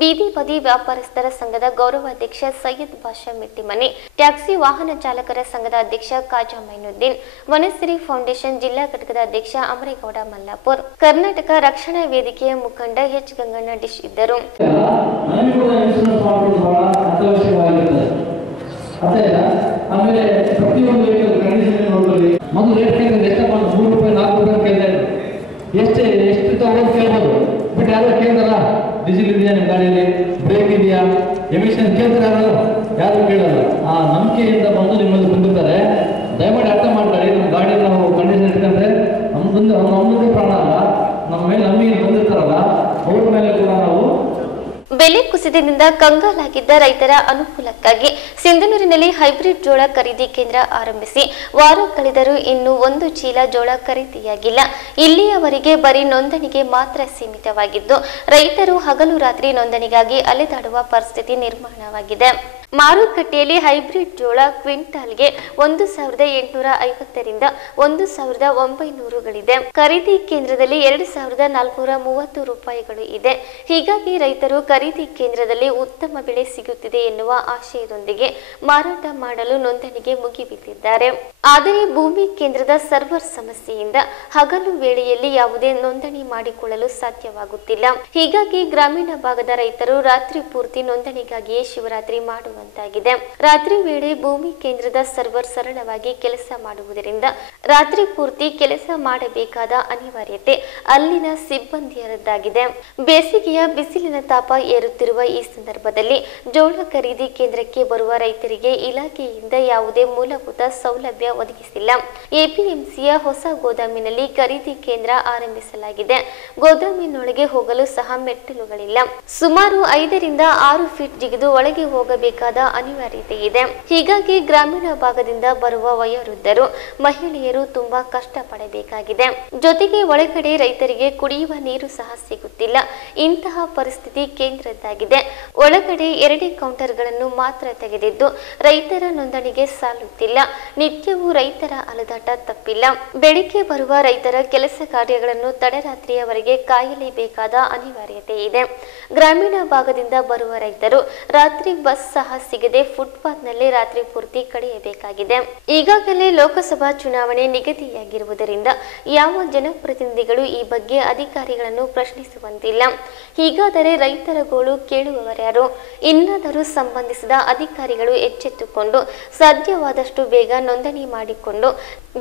ಬೀದಿ ಬದಿ ವ್ಯಾಪಾರಸ್ಥರ ಸಂಘದ ಗೌರವಾಧ್ಯಕ್ಷ ಸೈಯದ್ ಬಾಷಾ ಮಿಟ್ಟಿಮನಿ, ಟ್ಯಾಕ್ಸಿ ವಾಹನ ಚಾಲಕರ ಸಂಘದ ಅಧ್ಯಕ್ಷ ಖಾಜಾ ಮೈನುದ್ದೀನ್, ವನಸಿರಿ ಫೌಂಡೇಶನ್ ಜಿಲ್ಲಾ ಘಟಕದ ಅಧ್ಯಕ್ಷ ಅಮರೇಗೌಡ ಮಲ್ಲಾಪುರ್, ಕರ್ನಾಟಕ ರಕ್ಷಣಾ ವೇದಿಕೆಯ ಮುಖಂಡ ಎಚ್ ಗಂಗಣ್ಣ ಡಿಶ್ ಇದ್ದರು. ಆಮೇಲೆ ಪ್ರತಿಯೊಂದು ವೆಹಿಕಲ್ ಕಂಡೀಷನ್ ನೋಡಲಿ, ಮೊದಲು ರೇಟ್ ಕೇಳಿದ್ರೆ ಎಷ್ಟಪ್ಪ, 3 ರೂಪಾಯಿ 4 ರೂಪಾಯಿ ಕೇಳ್ತಾ ಇದ್ರು, ಎಷ್ಟು ತಗೊಂಡು ಕೇಳ್ಬೋದು, ಬಟ್ ಯಾರು ಕೇಳ್ತಾರ? ಡೀಸೆಲ್ ಇದೆಯಾ ನಿಮ್ಮ ಗಾಡಿಯಲ್ಲಿ, ಬ್ರೇಕ್ ಇದೆಯಾ, ಎಮಿಷನ್ ಕೇಳ್ತಾರೆ, ಯಾರು ಕೇಳಲ್ಲ. ಆ ನಂಬಿಕೆಯಿಂದ ಬಂದು ನಿಮ್ಮಲ್ಲಿ ಬಂದಿರ್ತಾರೆ. ದಯಮಾಡಿ ಅರ್ಥ ಮಾಡ್ತಾರೆ, ನಮ್ಮ ಗಾಡಿ ನಾವು ಕಂಡೀಷನ್ ಇಟ್ಕೊಂಡ್ರೆ ನಮ್ಮದೇ ಪ್ರಾಣ ಅಲ್ಲ, ನಮ್ಮ ಮೇಲೆ ನಂಬಿಕೆ ಬಂದಿರ್ತಾರಲ್ಲ ಅವ್ರ ಮೇಲೆ ಕೂಡ ನಾವು. ಬೆಲೆ ಕುಸಿತದಿಂದ ಕಂಗಾಲಾಗಿದ್ದ ರೈತರ ಅನುಕೂಲಕ್ಕಾಗಿ ಸಿಂಧನೂರಿನಲ್ಲಿ ಹೈಬ್ರಿಡ್ ಜೋಳ ಖರೀದಿ ಕೇಂದ್ರ ಆರಂಭಿಸಿ ವಾರ ಕಳೆದರೂ ಇನ್ನೂ 1 ಚೀಲ ಜೋಳ ಖರೀದಿಯಾಗಿಲ್ಲ. ಇಲ್ಲಿಯವರೆಗೆ ಬರೀ ನೋಂದಣಿಗೆ ಮಾತ್ರ ಸೀಮಿತವಾಗಿದ್ದು ರೈತರು ಹಗಲು ರಾತ್ರಿ ನೋಂದಣಿಗಾಗಿ ಅಲೆದಾಡುವ ಪರಿಸ್ಥಿತಿ ನಿರ್ಮಾಣವಾಗಿದೆ. ಮಾರುಕಟ್ಟೆಯಲ್ಲಿ ಹೈಬ್ರಿಡ್ ಜೋಳ ಕ್ವಿಂಟಾಲ್ಗೆ 1,850ರಿಂದ 1,900ಗಳಿದೆ. ಖರೀದಿ ಕೇಂದ್ರದಲ್ಲಿ 2,430 ರೂಪಾಯಿಗಳು ಇದೆ. ಹೀಗಾಗಿ ರೈತರು ಖರೀದಿ ಕೇಂದ್ರದಲ್ಲಿ ಉತ್ತಮ ಬೆಲೆ ಸಿಗುತ್ತಿದೆ ಎನ್ನುವ ಆಶಯದೊಂದಿಗೆ ಮಾರಾಟ ಮಾಡಲು ನೋಂದಣಿಗೆ ಮುಗಿಬಿದ್ದಿದ್ದಾರೆ. ಆದರೆ ಭೂಮಿ ಕೇಂದ್ರದ ಸರ್ವರ್ ಸಮಸ್ಯೆಯಿಂದ ಹಗಲು ವೇಳೆಯಲ್ಲಿ ಯಾವುದೇ ನೋಂದಣಿ ಮಾಡಿಕೊಳ್ಳಲು ಸಾಧ್ಯವಾಗುತ್ತಿಲ್ಲ. ಹೀಗಾಗಿ ಗ್ರಾಮೀಣ ಭಾಗದ ರೈತರು ರಾತ್ರಿ ಪೂರ್ತಿ ನೋಂದಣಿಗಾಗಿಯೇ ಶಿವರಾತ್ರಿ ಮಾಡುವಂತಾಗಿದೆ. ರಾತ್ರಿ ವೇಳೆ ಭೂಮಿ ಕೇಂದ್ರದ ಸರ್ವರ್ ಸರಳವಾಗಿ ಕೆಲಸ ಮಾಡುವುದರಿಂದ ರಾತ್ರಿ ಪೂರ್ತಿ ಕೆಲಸ ಮಾಡಬೇಕಾದ ಅನಿವಾರ್ಯತೆ ಅಲ್ಲಿನ ಸಿಬ್ಬಂದಿಯರದ್ದಾಗಿದೆ. ಬೇಸಿಗೆಯ ಬಿಸಿಲಿನ ತಾಪ ಏರುತ್ತಿರುವ ಈ ಸಂದರ್ಭದಲ್ಲಿ ಜೋಳ ಖರೀದಿ ಕೇಂದ್ರಕ್ಕೆ ಬರುವ ರೈತರಿಗೆ ಇಲಾಖೆಯಿಂದ ಯಾವುದೇ ಮೂಲಭೂತ ಸೌಲಭ್ಯ ಒದಗಿಸಿಲ್ಲ. ಎಪಿಎಂಸಿಯ ಹೊಸ ಗೋದಾಮಿನಲ್ಲಿ ಖರೀದಿ ಕೇಂದ್ರ ಆರಂಭಿಸಲಾಗಿದೆ. ಗೋದಾಮಿನೊಳಗೆ ಹೋಗಲು ಸಹ ಮೆಟ್ಟಿಲುಗಳಿಲ್ಲ. ಸುಮಾರು 5ರಿಂದ 6 ಫೀಟ್ ಜಿಗಿದು ಒಳಗೆ ಹೋಗಬೇಕಾದ ಅನಿವಾರ್ಯತೆ ಇದೆ. ಹೀಗಾಗಿ ಗ್ರಾಮೀಣ ಭಾಗದಿಂದ ಬರುವ ವಯೋವೃದ್ಧರು, ಮಹಿಳೆಯರು ತುಂಬಾ ಕಷ್ಟ ಪಡಬೇಕಾಗಿದೆ. ಜೊತೆಗೆ ಒಳಗಡೆ ರೈತರಿಗೆ ಕುಡಿಯುವ ನೀರು ಸಹ ಸಿಗುತ್ತಿಲ್ಲ. ಇಂತಹ ಪರಿಸ್ಥಿತಿ ಕೇಂದ್ರದ್ದಾಗಿದೆ. ಒಳಗಡೆ 2 ಕೌಂಟರ್ಗಳನ್ನು ಮಾತ್ರ ತೆಗೆದಿದ್ದು ರೈತರ ನೋಂದಣಿಗೆ ಸಾಲುತ್ತಿಲ್ಲ. ನಿತ್ಯವೂ ರೈತರ ಅಲೆದಾಟ ತಪ್ಪಿಲ್ಲ. ಬೆಳಿಗ್ಗೆ ಬರುವ ರೈತರ ಕೆಲಸ ಕಾರ್ಯಗಳನ್ನು ತಡರಾತ್ರಿಯವರೆಗೆ ಕಾಯಲೇಬೇಕಾದ ಅನಿವಾರ್ಯತೆ ಇದೆ. ಗ್ರಾಮೀಣ ಭಾಗದಿಂದ ಬರುವ ರೈತರು ರಾತ್ರಿ ಬಸ್ ಸಹ ಸಿಗದೆ ಫುಟ್ಪಾತ್ನಲ್ಲೇ ರಾತ್ರಿ ಪೂರ್ತಿ ಕಳೆಯಬೇಕಾಗಿದೆ. ಈಗಾಗಲೇ ಲೋಕಸಭಾ ಚುನಾವಣೆ ನಿಗದಿಯಾಗಿರುವುದರಿಂದ ಯಾವ ಜನಪ್ರತಿನಿಧಿಗಳು ಈ ಬಗ್ಗೆ ಅಧಿಕಾರಿಗಳನ್ನು ಪ್ರಶ್ನಿಸುವಂತಿಲ್ಲ. ಹೀಗಾದರೆ ರೈತರ ಗೋಳು ಕೇಳುವವರ್ಯಾರು? ಇನ್ನಾದರೂ ಸಂಬಂಧಿಸಿದ ಅಧಿಕಾರಿಗಳು ಎಚ್ಚೆತ್ತುಕೊಂಡು ಸಾಧ್ಯವಾದಷ್ಟು ಬೇಗ ನೋಂದಣಿ ಮಾಡಿಕೊಂಡು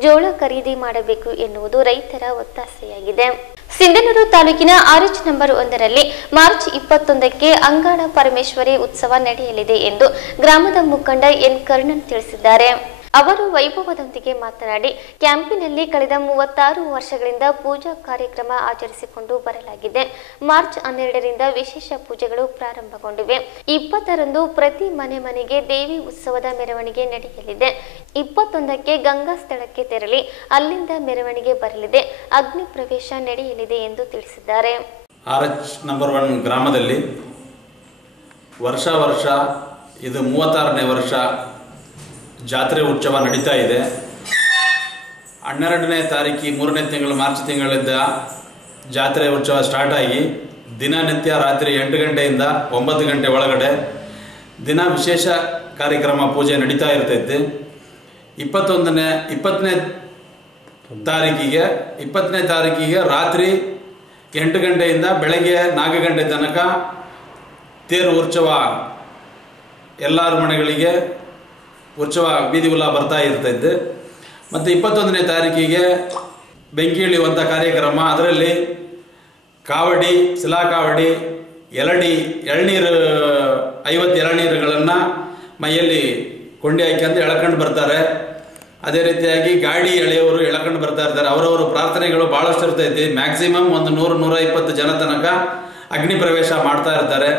ಜೋಳ ಖರೀದಿ ಮಾಡಬೇಕು ಎನ್ನುವುದು ರೈತರ ಒತ್ತಾಸೆಯಾಗಿದೆ. ಸಿಂಧನೂರು ತಾಲೂಕಿನ ಆರ್ಎಚ್ ನಂಬರ್ 1ರಲ್ಲಿ ಮಾರ್ಚ್ 21ಕ್ಕೆ ಅಂಗಾಳ ಪರಮೇಶ್ವರಿ ಉತ್ಸವ ನಡೆಯಲಿದೆ ಎಂದು ಗ್ರಾಮದ ಮುಖಂಡ ಎನ್ ಕರ್ಣನ್ ತಿಳಿಸಿದ್ದಾರೆ. ಅವರು ವೈಭವದೊಂದಿಗೆ ಮಾತನಾಡಿ, ಕ್ಯಾಂಪಿನಲ್ಲಿ ಕಳೆದ 36 ವರ್ಷಗಳಿಂದ ಪೂಜಾ ಕಾರ್ಯಕ್ರಮ ಆಚರಿಸಿಕೊಂಡು ಬರಲಾಗಿದೆ. ಮಾರ್ಚ್ 12ರಿಂದ ವಿಶೇಷ ಪೂಜೆಗಳು ಪ್ರಾರಂಭಗೊಂಡಿವೆ. 20ರಂದು ಪ್ರತಿ ಮನೆಗೆ ದೇವಿ ಉತ್ಸವದ ಮೆರವಣಿಗೆ ನಡೆಯಲಿದೆ. 21ಕ್ಕೆ ಗಂಗಾ ಸ್ಥಳಕ್ಕೆ ತೆರಳಿ ಅಲ್ಲಿಂದ ಮೆರವಣಿಗೆ ಬರಲಿದೆ. ಅಗ್ನಿ ಪ್ರವೇಶ ನಡೆಯಲಿದೆ ಎಂದು ತಿಳಿಸಿದ್ದಾರೆ. ಆರ್ಎಚ್ ನಂಬರ್ 1 ಗ್ರಾಮದಲ್ಲಿ ವರ್ಷ ಇದು 36ನೇ ವರ್ಷ ಜಾತ್ರೆ ಉತ್ಸವ ನಡೀತಾ ಇದೆ. 12ನೇ ತಾರೀಕು 3ನೇ ತಿಂಗಳು ಮಾರ್ಚ್ ತಿಂಗಳಿಂದ ಜಾತ್ರೆ ಉತ್ಸವ ಸ್ಟಾರ್ಟ್ ಆಗಿ ದಿನನಿತ್ಯ ರಾತ್ರಿ 8 ಗಂಟೆಯಿಂದ 9 ಗಂಟೆ ಒಳಗಡೆ ದಿನ ವಿಶೇಷ ಕಾರ್ಯಕ್ರಮ ಪೂಜೆ ನಡೀತಾ ಇರ್ತೈತೆ. 20ನೇ ತಾರೀಕಿಗೆ ರಾತ್ರಿ 8 ಗಂಟೆಯಿಂದ ಬೆಳಗ್ಗೆ 4 ಗಂಟೆ ತನಕ ತೇರು ಉತ್ಸವ ಎಲ್ಲರ ಮನೆಗಳಿಗೆ ಉತ್ಸವ ಬೀದಿ ಉಲ್ಲಾ ಬರ್ತಾ ಇರ್ತೈತೆ. ಮತ್ತು 21ನೇ ತಾರೀಕಿಗೆ ಬೆಂಕಿ ಇಳಿಯುವಂಥ ಕಾರ್ಯಕ್ರಮ, ಅದರಲ್ಲಿ ಕಾವಡಿ, ಶಿಲಾ ಕಾವಡಿ, ಎಳನೀರು 50 ಎಳನೀರುಗಳನ್ನು ಮೈಯಲ್ಲಿ ಕೊಂಡಿ ಹಾಕಿ ಎಳ್ಕೊಂಡು ಬರ್ತಾರೆ. ಅದೇ ರೀತಿಯಾಗಿ ಗಾಡಿ ಎಳೆಯವರು ಎಳ್ಕೊಂಡು ಬರ್ತಾ ಇರ್ತಾರೆ. ಅವರವರು ಪ್ರಾರ್ಥನೆಗಳು ಭಾಳಷ್ಟು ಇರ್ತೈತಿ. ಮ್ಯಾಕ್ಸಿಮಮ್ ಒಂದು 100-120 ಜನ ತನಕ ಅಗ್ನಿ ಪ್ರವೇಶ ಮಾಡ್ತಾ ಇರ್ತಾರೆ.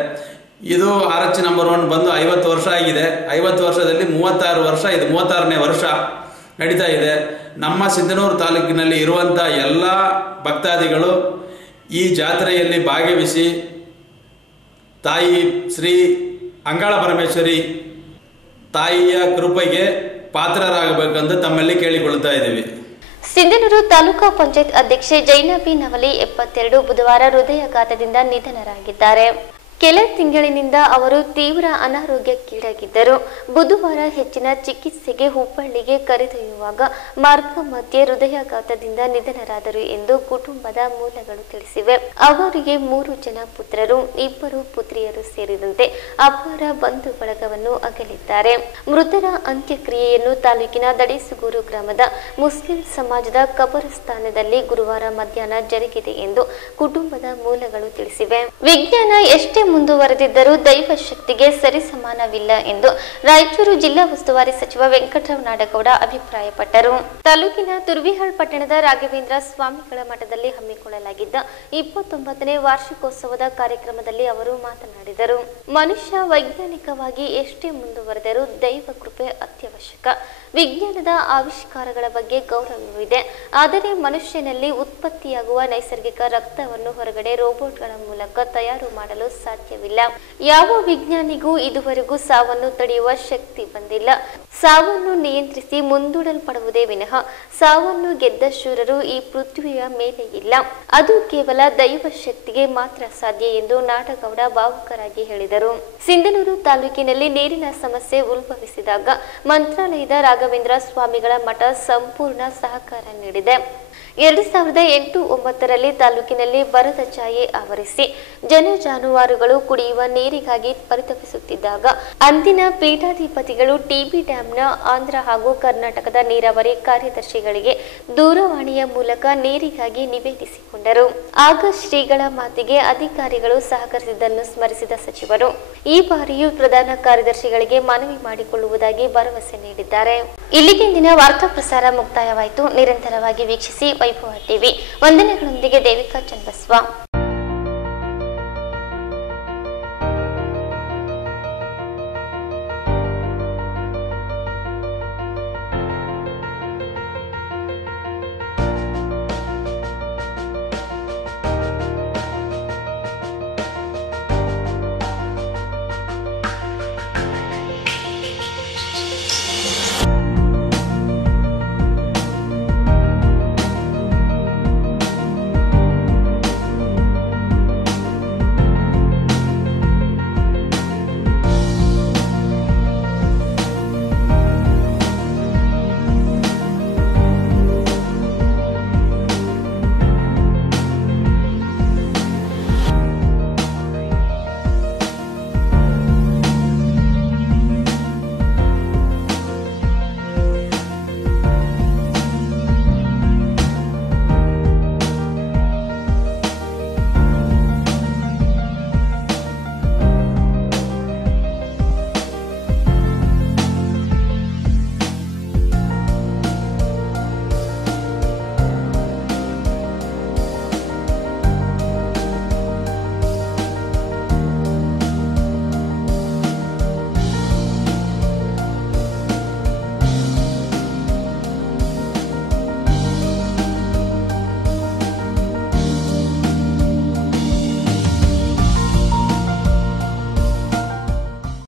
ಇದು ಆರ್ಎಚ್ ನಂಬರ್ 1 ಬಂದು 50 ವರ್ಷ ಆಗಿದೆ. 50 ವರ್ಷದಲ್ಲಿ 36 ವರ್ಷ, ಇದು 36ನೇ ವರ್ಷ ನಡೀತಾ ಇದೆ. ನಮ್ಮ ಸಿಂಧನೂರು ತಾಲೂಕಿನಲ್ಲಿ ಇರುವಂಥ ಎಲ್ಲ ಭಕ್ತಾದಿಗಳು ಈ ಜಾತ್ರೆಯಲ್ಲಿ ಭಾಗವಹಿಸಿ ತಾಯಿ ಶ್ರೀ ಅಂಗಾಳ ಪರಮೇಶ್ವರಿ ತಾಯಿಯ ಕೃಪೆಗೆ ಪಾತ್ರರಾಗಬೇಕಂತ ತಮ್ಮಲ್ಲಿ ಕೇಳಿಕೊಳ್ಳುತ್ತಾ ಇದ್ದೀವಿ. ಸಿಂಧನೂರು ತಾಲೂಕಾ ಪಂಚಾಯತ್ ಅಧ್ಯಕ್ಷೆ ಜೈನಬಿ ನವಲಿ 72 ಬುಧವಾರ ಹೃದಯಾಘಾತದಿಂದ ನಿಧನರಾಗಿದ್ದಾರೆ. ಕೆಲ ತಿಂಗಳಿನಿಂದ ಅವರು ತೀವ್ರ ಅನಾರೋಗ್ಯಕ್ಕೀಡಾಗಿದ್ದರು. ಬುಧವಾರ ಹೆಚ್ಚಿನ ಚಿಕಿತ್ಸೆಗೆ ಹುಬ್ಬಳ್ಳಿಗೆ ಕರೆದೊಯ್ಯುವಾಗ ಮಾರ್ಗ ಮಧ್ಯೆ ಹೃದಯಾಘಾತದಿಂದ ನಿಧನರಾದರು ಎಂದು ಕುಟುಂಬದ ಮೂಲಗಳು ತಿಳಿಸಿವೆ. ಅವರಿಗೆ 3 ಜನ ಪುತ್ರರು, 2 ಪುತ್ರಿಯರು ಸೇರಿದಂತೆ ಅಪಾರ ಬಂಧು ಬಳಗವನ್ನು ಅಗಲಿದ್ದಾರೆ. ಮೃತರ ಅಂತ್ಯಕ್ರಿಯೆಯನ್ನು ತಾಲೂಕಿನ ದಡೇಸುಗೂರು ಗ್ರಾಮದ ಮುಸ್ಲಿಂ ಸಮಾಜದ ಕಬರಸ್ಥಾನದಲ್ಲಿ ಗುರುವಾರ ಮಧ್ಯಾಹ್ನ ಜರುಗಿದೆ ಎಂದು ಕುಟುಂಬದ ಮೂಲಗಳು ತಿಳಿಸಿವೆ. ವಿಜ್ಞಾನ ಎಷ್ಟೇ ಮುಂದುವರೆದಿದ್ದರೂ ದೈವ ಶಕ್ತಿಗೆ ಸರಿಸಮಾನವಿಲ್ಲ ಎಂದು ರಾಯಚೂರು ಜಿಲ್ಲಾ ಉಸ್ತುವಾರಿ ಸಚಿವ ವೆಂಕಟರಾವ್ ನಾಡಗೌಡ ಅಭಿಪ್ರಾಯಪಟ್ಟರು. ತಾಲೂಕಿನ ತುರ್ವಿಹಾಳ್ ಪಟ್ಟಣದ ರಾಘವೇಂದ್ರ ಸ್ವಾಮಿಗಳ ಮಠದಲ್ಲಿ ಹಮ್ಮಿಕೊಳ್ಳಲಾಗಿದ್ದ 29ನೇ ವಾರ್ಷಿಕೋತ್ಸವದ ಕಾರ್ಯಕ್ರಮದಲ್ಲಿ ಅವರು ಮಾತನಾಡಿದರು. ಮನುಷ್ಯ ವೈಜ್ಞಾನಿಕವಾಗಿ ಎಷ್ಟೇ ಮುಂದುವರೆದರೂ ದೈವ ಕೃಪೆ ಅತ್ಯವಶ್ಯಕ. ವಿಜ್ಞಾನದ ಆವಿಷ್ಕಾರಗಳ ಬಗ್ಗೆ ಗೌರವವಿದೆ, ಆದರೆ ಮನುಷ್ಯನಲ್ಲಿ ಉತ್ಪತ್ತಿಯಾಗುವ ನೈಸರ್ಗಿಕ ರಕ್ತವನ್ನು ಹೊರಗಡೆ ರೋಬೋಟ್ಗಳ ಮೂಲಕ ತಯಾರು ಮಾಡಲು ಸಾಧ್ಯವಿಲ್ಲ. ಯಾವ ವಿಜ್ಞಾನಿಗೂ ಇದುವರೆಗೂ ಸಾವನ್ನು ತಡೆಯುವ ಶಕ್ತಿ ಬಂದಿಲ್ಲ. ಸಾವನ್ನು ನಿಯಂತ್ರಿಸಿ ಮುಂದೂಡಲ್ಪಡುವುದೇ ವಿನಃ ಸಾವನ್ನು ಗೆದ್ದ ಶೂರರು ಈ ಪೃಥ್ವಿಯ ಮೇಲೆ ಇಲ್ಲ. ಅದು ಕೇವಲ ದೈವ ಶಕ್ತಿಗೆ ಮಾತ್ರ ಸಾಧ್ಯ ಎಂದು ನಾಡಗೌಡ ಭಾವುಕರಾಗಿ ಹೇಳಿದರು. ಸಿಂಧನೂರು ತಾಲೂಕಿನಲ್ಲಿ ನೀರಿನ ಸಮಸ್ಯೆ ಉದ್ಭವಿಸಿದಾಗ ಮಂತ್ರಾಲಯದ ರಾಘವೇಂದ್ರ ಸ್ವಾಮಿಗಳ ಮಠ ಸಂಪೂರ್ಣ ಸಹಕಾರ ನೀಡಿದೆ. 2008-9ರಲ್ಲಿ ತಾಲೂಕಿನಲ್ಲಿ ಬರದ ಛಾಯೆ ಆವರಿಸಿ ಜನ ಜಾನುವಾರುಗಳು ಕುಡಿಯುವ ನೀರಿಗಾಗಿ ಪರಿತಪಿಸುತ್ತಿದ್ದಾಗ ಅಂದಿನ ಪೀಠಾಧಿಪತಿಗಳು ಟಿಬಿ ಡ್ಯಾಂನ ಆಂಧ್ರ ಹಾಗೂ ಕರ್ನಾಟಕದ ನೀರಾವರಿ ಕಾರ್ಯದರ್ಶಿಗಳಿಗೆ ದೂರವಾಣಿಯ ಮೂಲಕ ನೀರಿಗಾಗಿ ನಿವೇದಿಸಿಕೊಂಡರು. ಆಗ ಶ್ರೀಗಳ ಮಾತಿಗೆ ಅಧಿಕಾರಿಗಳು ಸಹಕರಿಸಿದ್ದನ್ನು ಸ್ಮರಿಸಿದ ಸಚಿವರು ಈ ಬಾರಿಯೂ ಪ್ರಧಾನ ಕಾರ್ಯದರ್ಶಿಗಳಿಗೆ ಮನವಿ ಮಾಡಿಕೊಳ್ಳುವುದಾಗಿ ಭರವಸೆ ನೀಡಿದ್ದಾರೆ. ಇಲ್ಲಿಗೆ ಇಂದಿನ ವಾರ್ತಾ ಪ್ರಸಾರ ಮುಕ್ತಾಯವಾಯಿತು. ನಿರಂತರವಾಗಿ ವೀಕ್ಷಿಸಿ ವೈಭವ ಟಿವಿ. ವಂದನೆಗಳೊಂದಿಗೆ ದೇವಿಕಾ ಚನ್ನಬಸವ.